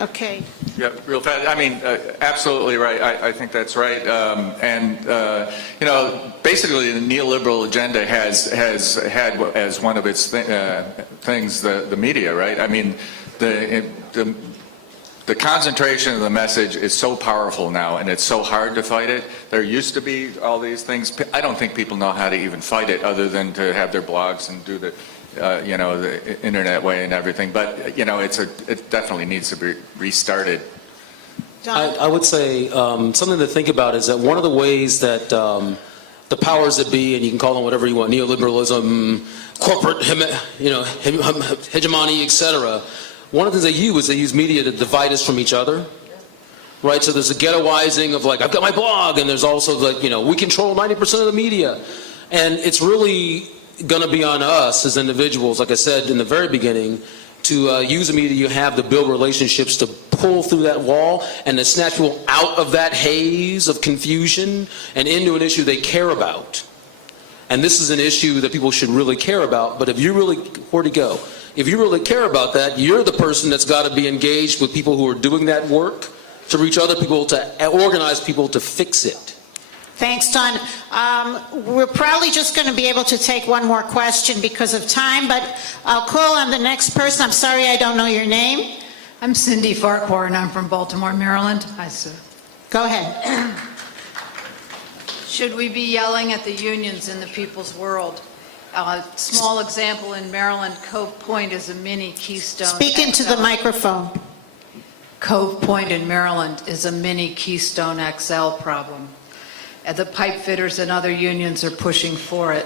Okay. Yeah, real fast. I mean, absolutely right. I think that's right. You know, basically the neoliberal agenda has had as one of its things the media, right? I mean, the concentration of the message is so powerful now, and it's so hard to fight it. There used to be all these things. I don't think people know how to even fight it other than to have their blogs and do the you know, the internet way and everything, but you know, it definitely needs to be restarted. I would say something to think about is that one of the ways that the powers that be, and you can call them whatever you want, neoliberalism, corporate, you know, hegemony, etc. One of the things they use media to divide us from each other, right? So there's a ghettoizing of like, I've got my blog, and there's also like, you know, we control 90% of the media, and it's really going to be on us as individuals, like I said in the very beginning, to use the media you have to build relationships, to pull through that wall and to snatch people out of that haze of confusion and into an issue they care about. And this is an issue that people should really care about, but if you really, where'd it go? If you really care about that, you're the person that's got to be engaged with people who are doing that work to reach other people, to organize people to fix it. Thanks, Don. We're probably just going to be able to take one more question because of time, but I'll call on the next person. I'm sorry, I don't know your name. I'm Cindy Farquhar, and I'm from Baltimore, Maryland. Hi, Sue. Go ahead. Should we be yelling at the unions in the people's world? A small example in Maryland, Cove Point is a mini Keystone. Speak into the microphone. Cove Point in Maryland is a mini Keystone XL problem. The pipe fitters and other unions are pushing for it.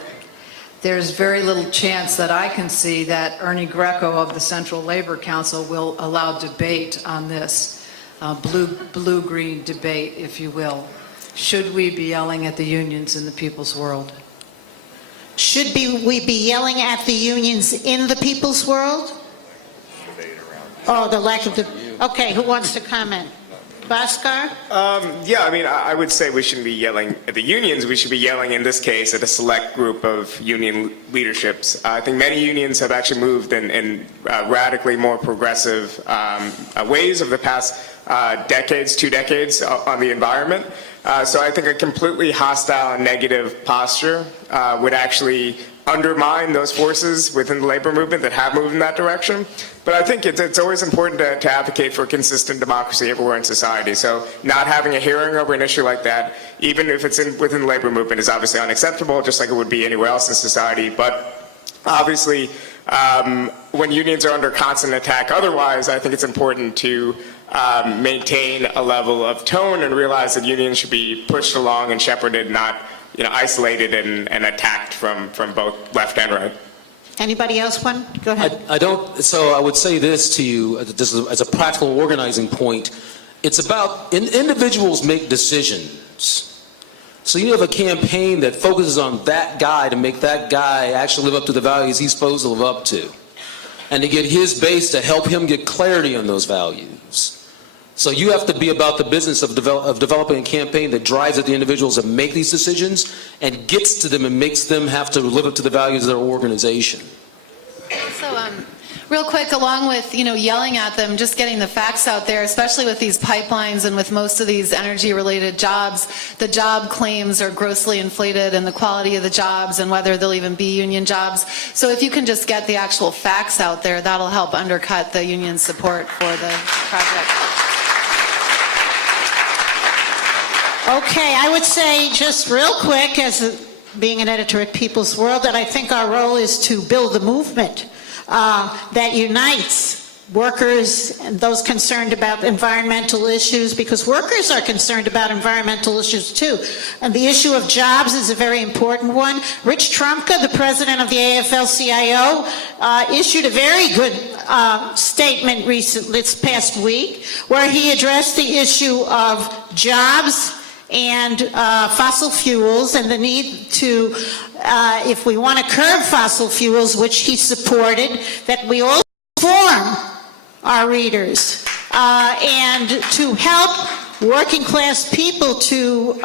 There's very little chance that I can see that Ernie Greco of the Central Labor Council will allow debate on this, blue-green debate, if you will. Should we be yelling at the unions in the people's world? Should we be yelling at the unions in the people's world? Oh, the lack of the... Okay, who wants to comment? Bhaskar? Yeah, I mean, I would say we shouldn't be yelling at the unions. We should be yelling, in this case, at a select group of union leaderships. I think many unions have actually moved in radically more progressive ways over the past decades, 2 decades on the environment. So I think a completely hostile and negative posture would actually undermine those forces within the labor movement that have moved in that direction. But I think it's always important to advocate for consistent democracy everywhere in society. So not having a hearing over an issue like that, even if it's within the labor movement, is obviously unacceptable, just like it would be anywhere else in society. But obviously, when unions are under constant attack otherwise, I think it's important to maintain a level of tone and realize that unions should be pushed along and shepherded, not isolated and attacked from both left and right. Anybody else want? Go ahead. So I would say this to you, just as a practical organizing point. It's about individuals make decisions. So you have a campaign that focuses on that guy to make that guy actually live up to the values he's supposed to live up to, and to get his base to help him get clarity on those values. So you have to be about the business of developing a campaign that drives at the individuals that make these decisions and gets to them and makes them have to live up to the values of their organization. So, real quick, along with, yelling at them, just getting the facts out there, especially with these pipelines and with most of these energy-related jobs, the job claims are grossly inflated, and the quality of the jobs and whether they'll even be union jobs. So if you can just get the actual facts out there, that'll help undercut the union support for the project. Okay, I would say just real quick, as being an editor at People's World, that I think our role is to build a movement that unites workers and those concerned about environmental issues, because workers are concerned about environmental issues too. And the issue of jobs is a very important one. Rich Trumka, the president of the AFL-CIO, issued a very good statement this past week, where he addressed the issue of jobs and fossil fuels, and the need to, if we want to curb fossil fuels, which he supported, that we all inform our readers and to help working class people to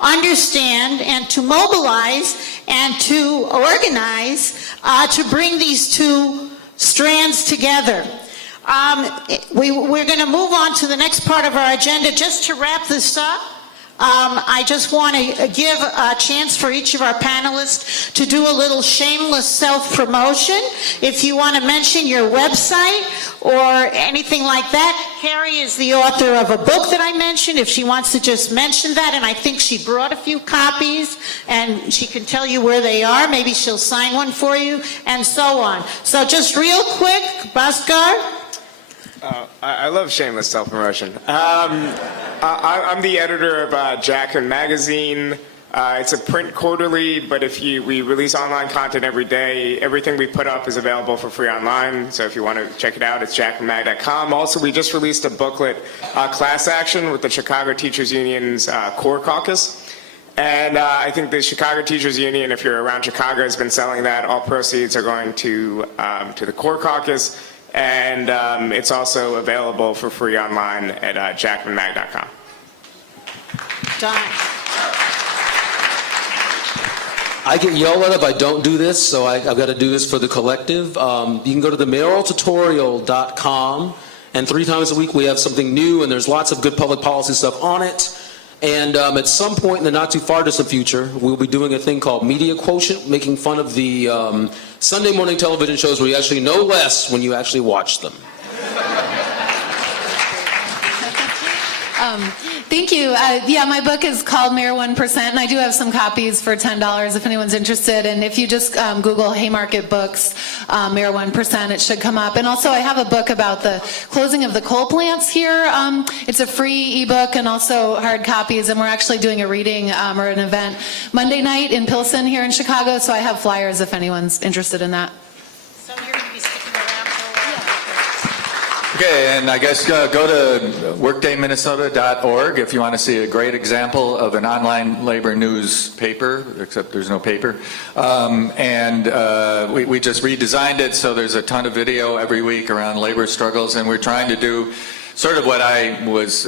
understand and to mobilize and to organize to bring these two strands together. We're going to move on to the next part of our agenda. Just to wrap this up, I just want to give a chance for each of our panelists to do a little shameless self-promotion. If you want to mention your website or anything like that, Carrie is the author of a book that I mentioned. If she wants to just mention that, and I think she brought a few copies, and she can tell you where they are. Maybe she'll sign one for you, and so on. So just real quick, Bhaskar. I love shameless self-promotion. I'm the editor of Jacobin magazine. It's a print quarterly, but we release online content every day. Everything we put up is available for free online, so if you want to check it out, it's jacobinmag.com. Also, we just released a booklet, Class Action, with the Chicago Teachers Union's Core Caucus. And I think the Chicago Teachers Union, if you're around Chicago, has been selling that. All proceeds are going to the Core Caucus. And it's also available for free online at jacobinmag.com. Done. I get yelled at if I don't do this, so I've got to do this for the collective. You can go to the Mayoral.com, and 3 times a week we have something new, and there's lots of good public policy stuff on it. And at some point in the not too far distant future, we'll be doing a thing called Media Quotient, making fun of the Sunday morning television shows where you actually know less when you actually watch them. Thank you. Yeah, my book is called Mayor 1%, and I do have some copies for $10 if anyone's interested. And if you just Google Haymarket Books, Mayor 1%, it should come up. And also, I have a book about the closing of the coal plants here. It's a free ebook and also hard copies, and we're actually doing a reading or an event Monday night in Pilsen here in Chicago, so I have flyers if anyone's interested in that. So you're going to be sticking around for a while? Okay, and I guess go to workdayminnesota.org if you want to see a great example of an online labor newspaper, except there's no paper. We just redesigned it, so there's a ton of video every week around labor struggles, and we're trying to do sort of what I was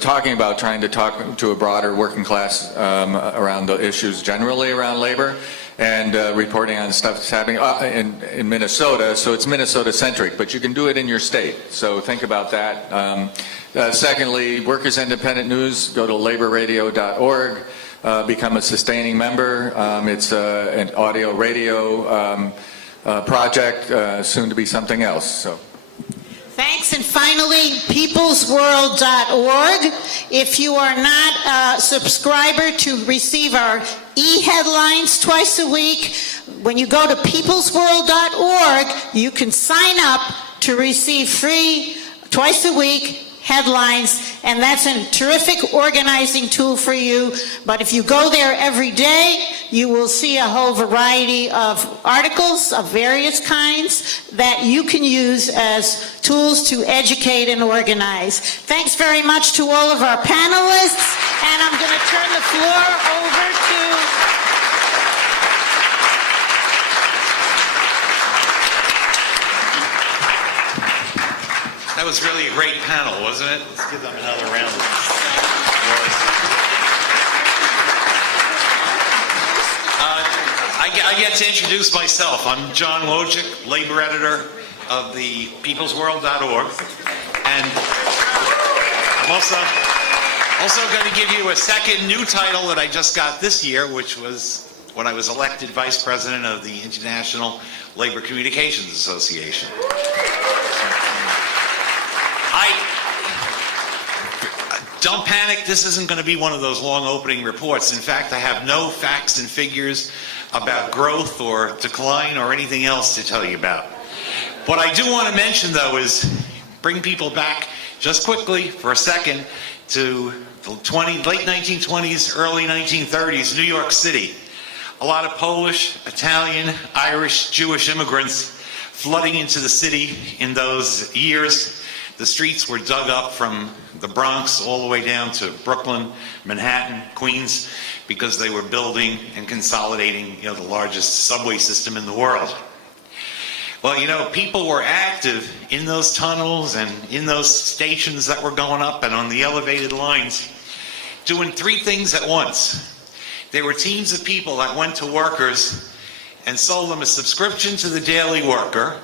talking about, trying to talk to a broader working class around the issues generally around labor, and reporting on stuff that's happening in Minnesota. So it's Minnesota-centric, but you can do it in your state. So think about that. Secondly, Workers' Independent News, go to laborradio.org. become a sustaining member. It's an audio radio project, soon to be something else. So. Thanks. And finally, peoplesworld.org. If you are not a subscriber to receive our e-headlines twice a week, when you go to peoplesworld.org, you can sign up to receive free twice a week headlines, and that's a terrific organizing tool for you. But if you go there every day, you will see a whole variety of articles of various kinds that you can use as tools to educate and organize. Thanks very much to all of our panelists, and I'm going to turn the floor over to That was really a great panel, wasn't it? Let's give them another round of applause. I get to introduce myself. I'm John Wojcik, labor editor of the peoplesworld.org. And I'm also going to give you a second new title that I just got this year, which was when I was elected vice president of the International Labor Communications Association. Don't panic, this isn't going to be one of those long opening reports. In fact, I have no facts and figures about growth or decline or anything else to tell you about. What I do want to mention, though, is bring people back just quickly for a second to the late 1920s, early 1930s, New York City. A lot of Polish, Italian, Irish, Jewish immigrants flooding into the city in those years. The streets were dug up from the Bronx all the way down to Brooklyn, Manhattan, Queens, because they were building and consolidating, the largest subway system in the world. Well, people were active in those tunnels and in those stations that were going up and on the elevated lines, doing three things at once. There were teams of people that went to workers and sold them a subscription to the Daily Worker.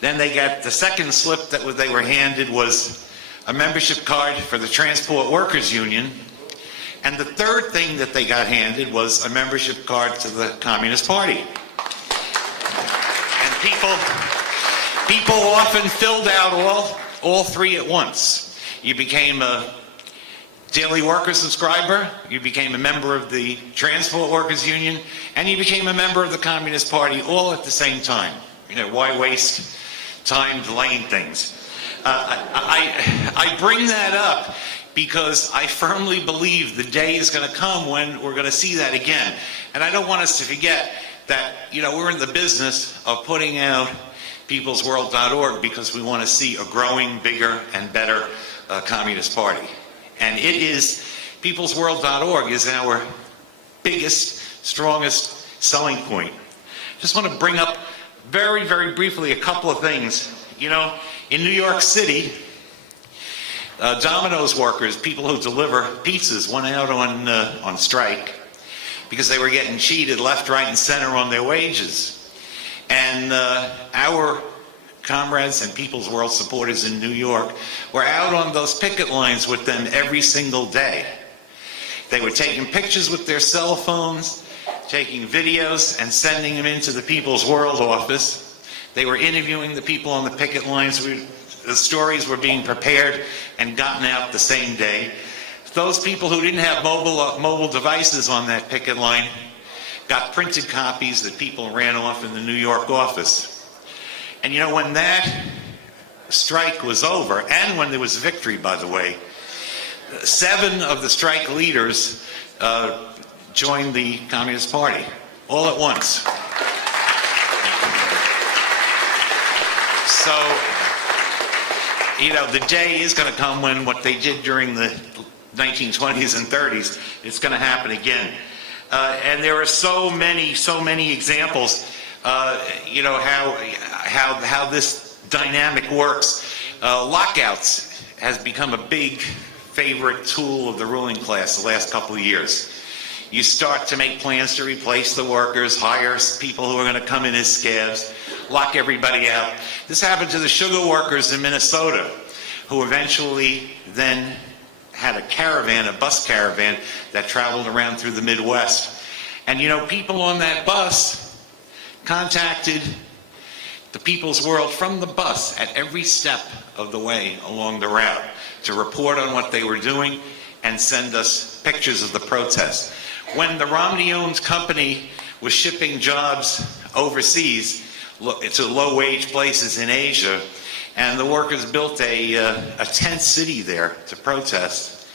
Then they got the second slip that they were handed was a membership card for the Transport Workers Union. And the third thing that they got handed was a membership card to the Communist Party. And people often filled out all three at once. You became a Daily Worker subscriber, you became a member of the Transport Workers Union, and you became a member of the Communist Party all at the same time. Why waste time delaying things? I bring that up because I firmly believe the day is going to come when we're going to see that again. And I don't want us to forget that, we're in the business of putting out peoplesworld.org because we want to see a growing, bigger, and better Communist Party. And peoplesworld.org is our biggest, strongest selling point. Just want to bring up very, very briefly a couple of things. In New York City, Domino's workers, people who deliver pizzas, went out on strike because they were getting cheated left, right, and center on their wages. And our comrades and People's World supporters in New York were out on those picket lines with them every single day. They were taking pictures with their cell phones, taking videos and sending them into the People's World office. They were interviewing the people on the picket lines. The stories were being prepared and gotten out the same day. Those people who didn't have mobile devices on that picket line got printed copies that people ran off in the New York office. And when that strike was over, and when there was victory, by the way, 7 of the strike leaders joined the Communist Party, all at once. So, the day is going to come when what they did during the 1920s and 30s, it's going to happen again. And there are so many examples, how this dynamic works. Lockouts has become a big favorite tool of the ruling class the last couple of years. You start to make plans to replace the workers, hire people who are going to come in as scabs, lock everybody out. This happened to the sugar workers in Minnesota, who eventually then had a caravan, a bus caravan, that traveled around through the Midwest. And you know, people on that bus contacted the People's World from the bus at every step of the way along the route to report on what they were doing and send us pictures of the protests. When the Romney-owned company was shipping jobs overseas to low-wage places in Asia, and the workers built a tent city there to protest,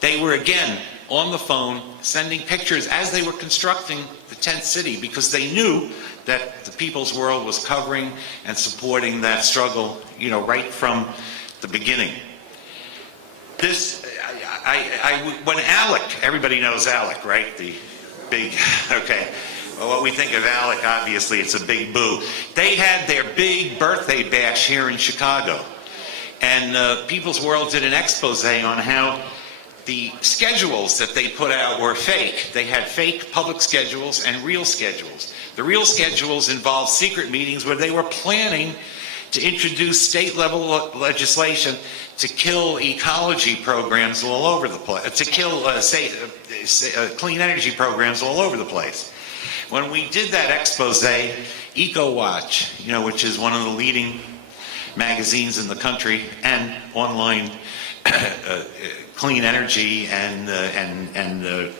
they were again on the phone sending pictures as they were constructing the tent city, because they knew that the People's World was covering and supporting that struggle, you know, right from the beginning. When ALEC, everybody knows ALEC, right? The big, okay. Well, what we think of ALEC, obviously, it's a big boo. They had their big birthday bash here in Chicago. And People's World did an expose on how the schedules that they put out were fake. They had fake public schedules and real schedules. The real schedules involved secret meetings where they were planning to introduce state-level legislation to kill ecology programs all over the place, to kill clean energy programs all over the place. When we did that expose, EcoWatch, you know, which is one of the leading magazines in the country and online clean energy and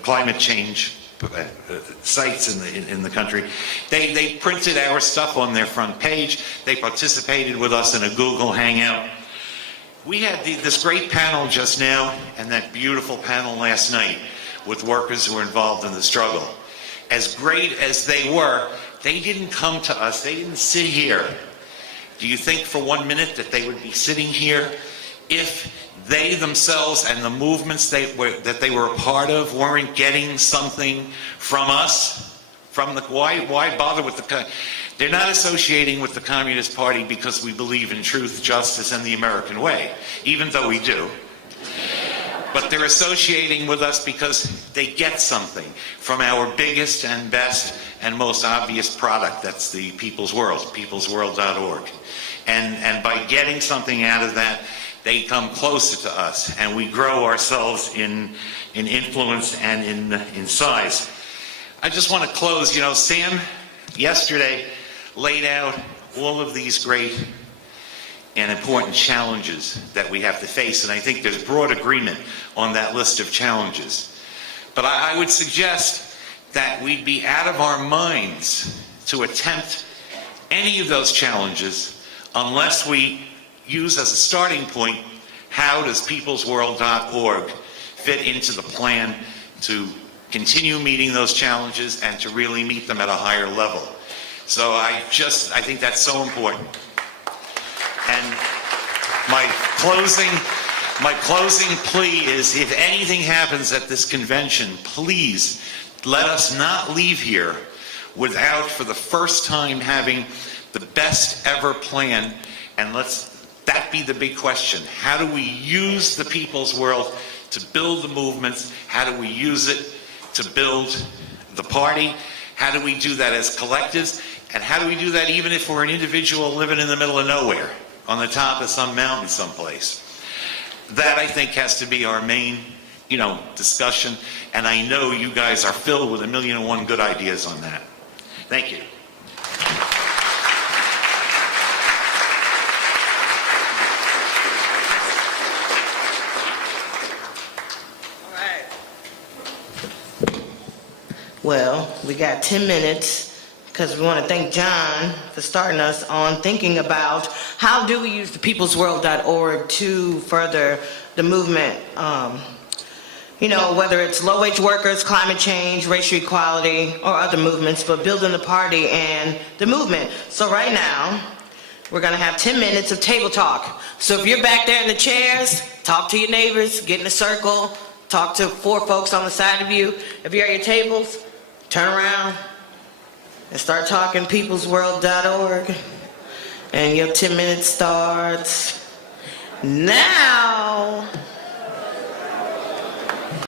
climate change sites in the country, they printed our stuff on their front page. They participated with us in a Google Hangout. We had this great panel just now and that beautiful panel last night with workers who were involved in the struggle. As great as they were, they didn't come to us. They didn't sit here. Do you think for 1 minute that they would be sitting here if they themselves and the movements that they were a part of weren't getting something from us? Why bother with the... They're not associating with the Communist Party because we believe in truth, justice, and the American way, even though we do. But they're associating with us because they get something from our biggest and best and most obvious product. That's the People's World, peoplesworld.org. And by getting something out of that, they come closer to us, and we grow ourselves in influence and in size. I just want to close. You know, Sam yesterday laid out all of these great and important challenges that we have to face, and I think there's broad agreement on that list of challenges. But I would suggest that we'd be out of our minds to attempt any of those challenges unless we use as a starting point, how does peoplesworld.org fit into the plan to continue meeting those challenges and to really meet them at a higher level. So I think that's so important. And my closing plea is, if anything happens at this convention, please let us not leave here without, for the first time, having the best ever plan. And that be the big question. How do we use the People's World to build the movements? How do we use it to build the party? How do we do that as collectives? And how do we do that even if we're an individual living in the middle of nowhere, on the top of some mountain someplace? That, I think, has to be our main, discussion. And I know you guys are filled with 1,000,001 good ideas on that. Thank you. Well, we got 10 minutes because we want to thank John for starting us on thinking about how do we use the peoplesworld.org to further the movement, whether it's low-wage workers, climate change, racial equality, or other movements, but building the party and the movement. So right now, we're going to have 10 minutes of table talk. So if you're back there in the chairs, talk to your neighbors, get in a circle, talk to 4 folks on the side of you. If you're at your tables, turn around and start talking peoplesworld.org. And your 10 minutes starts now.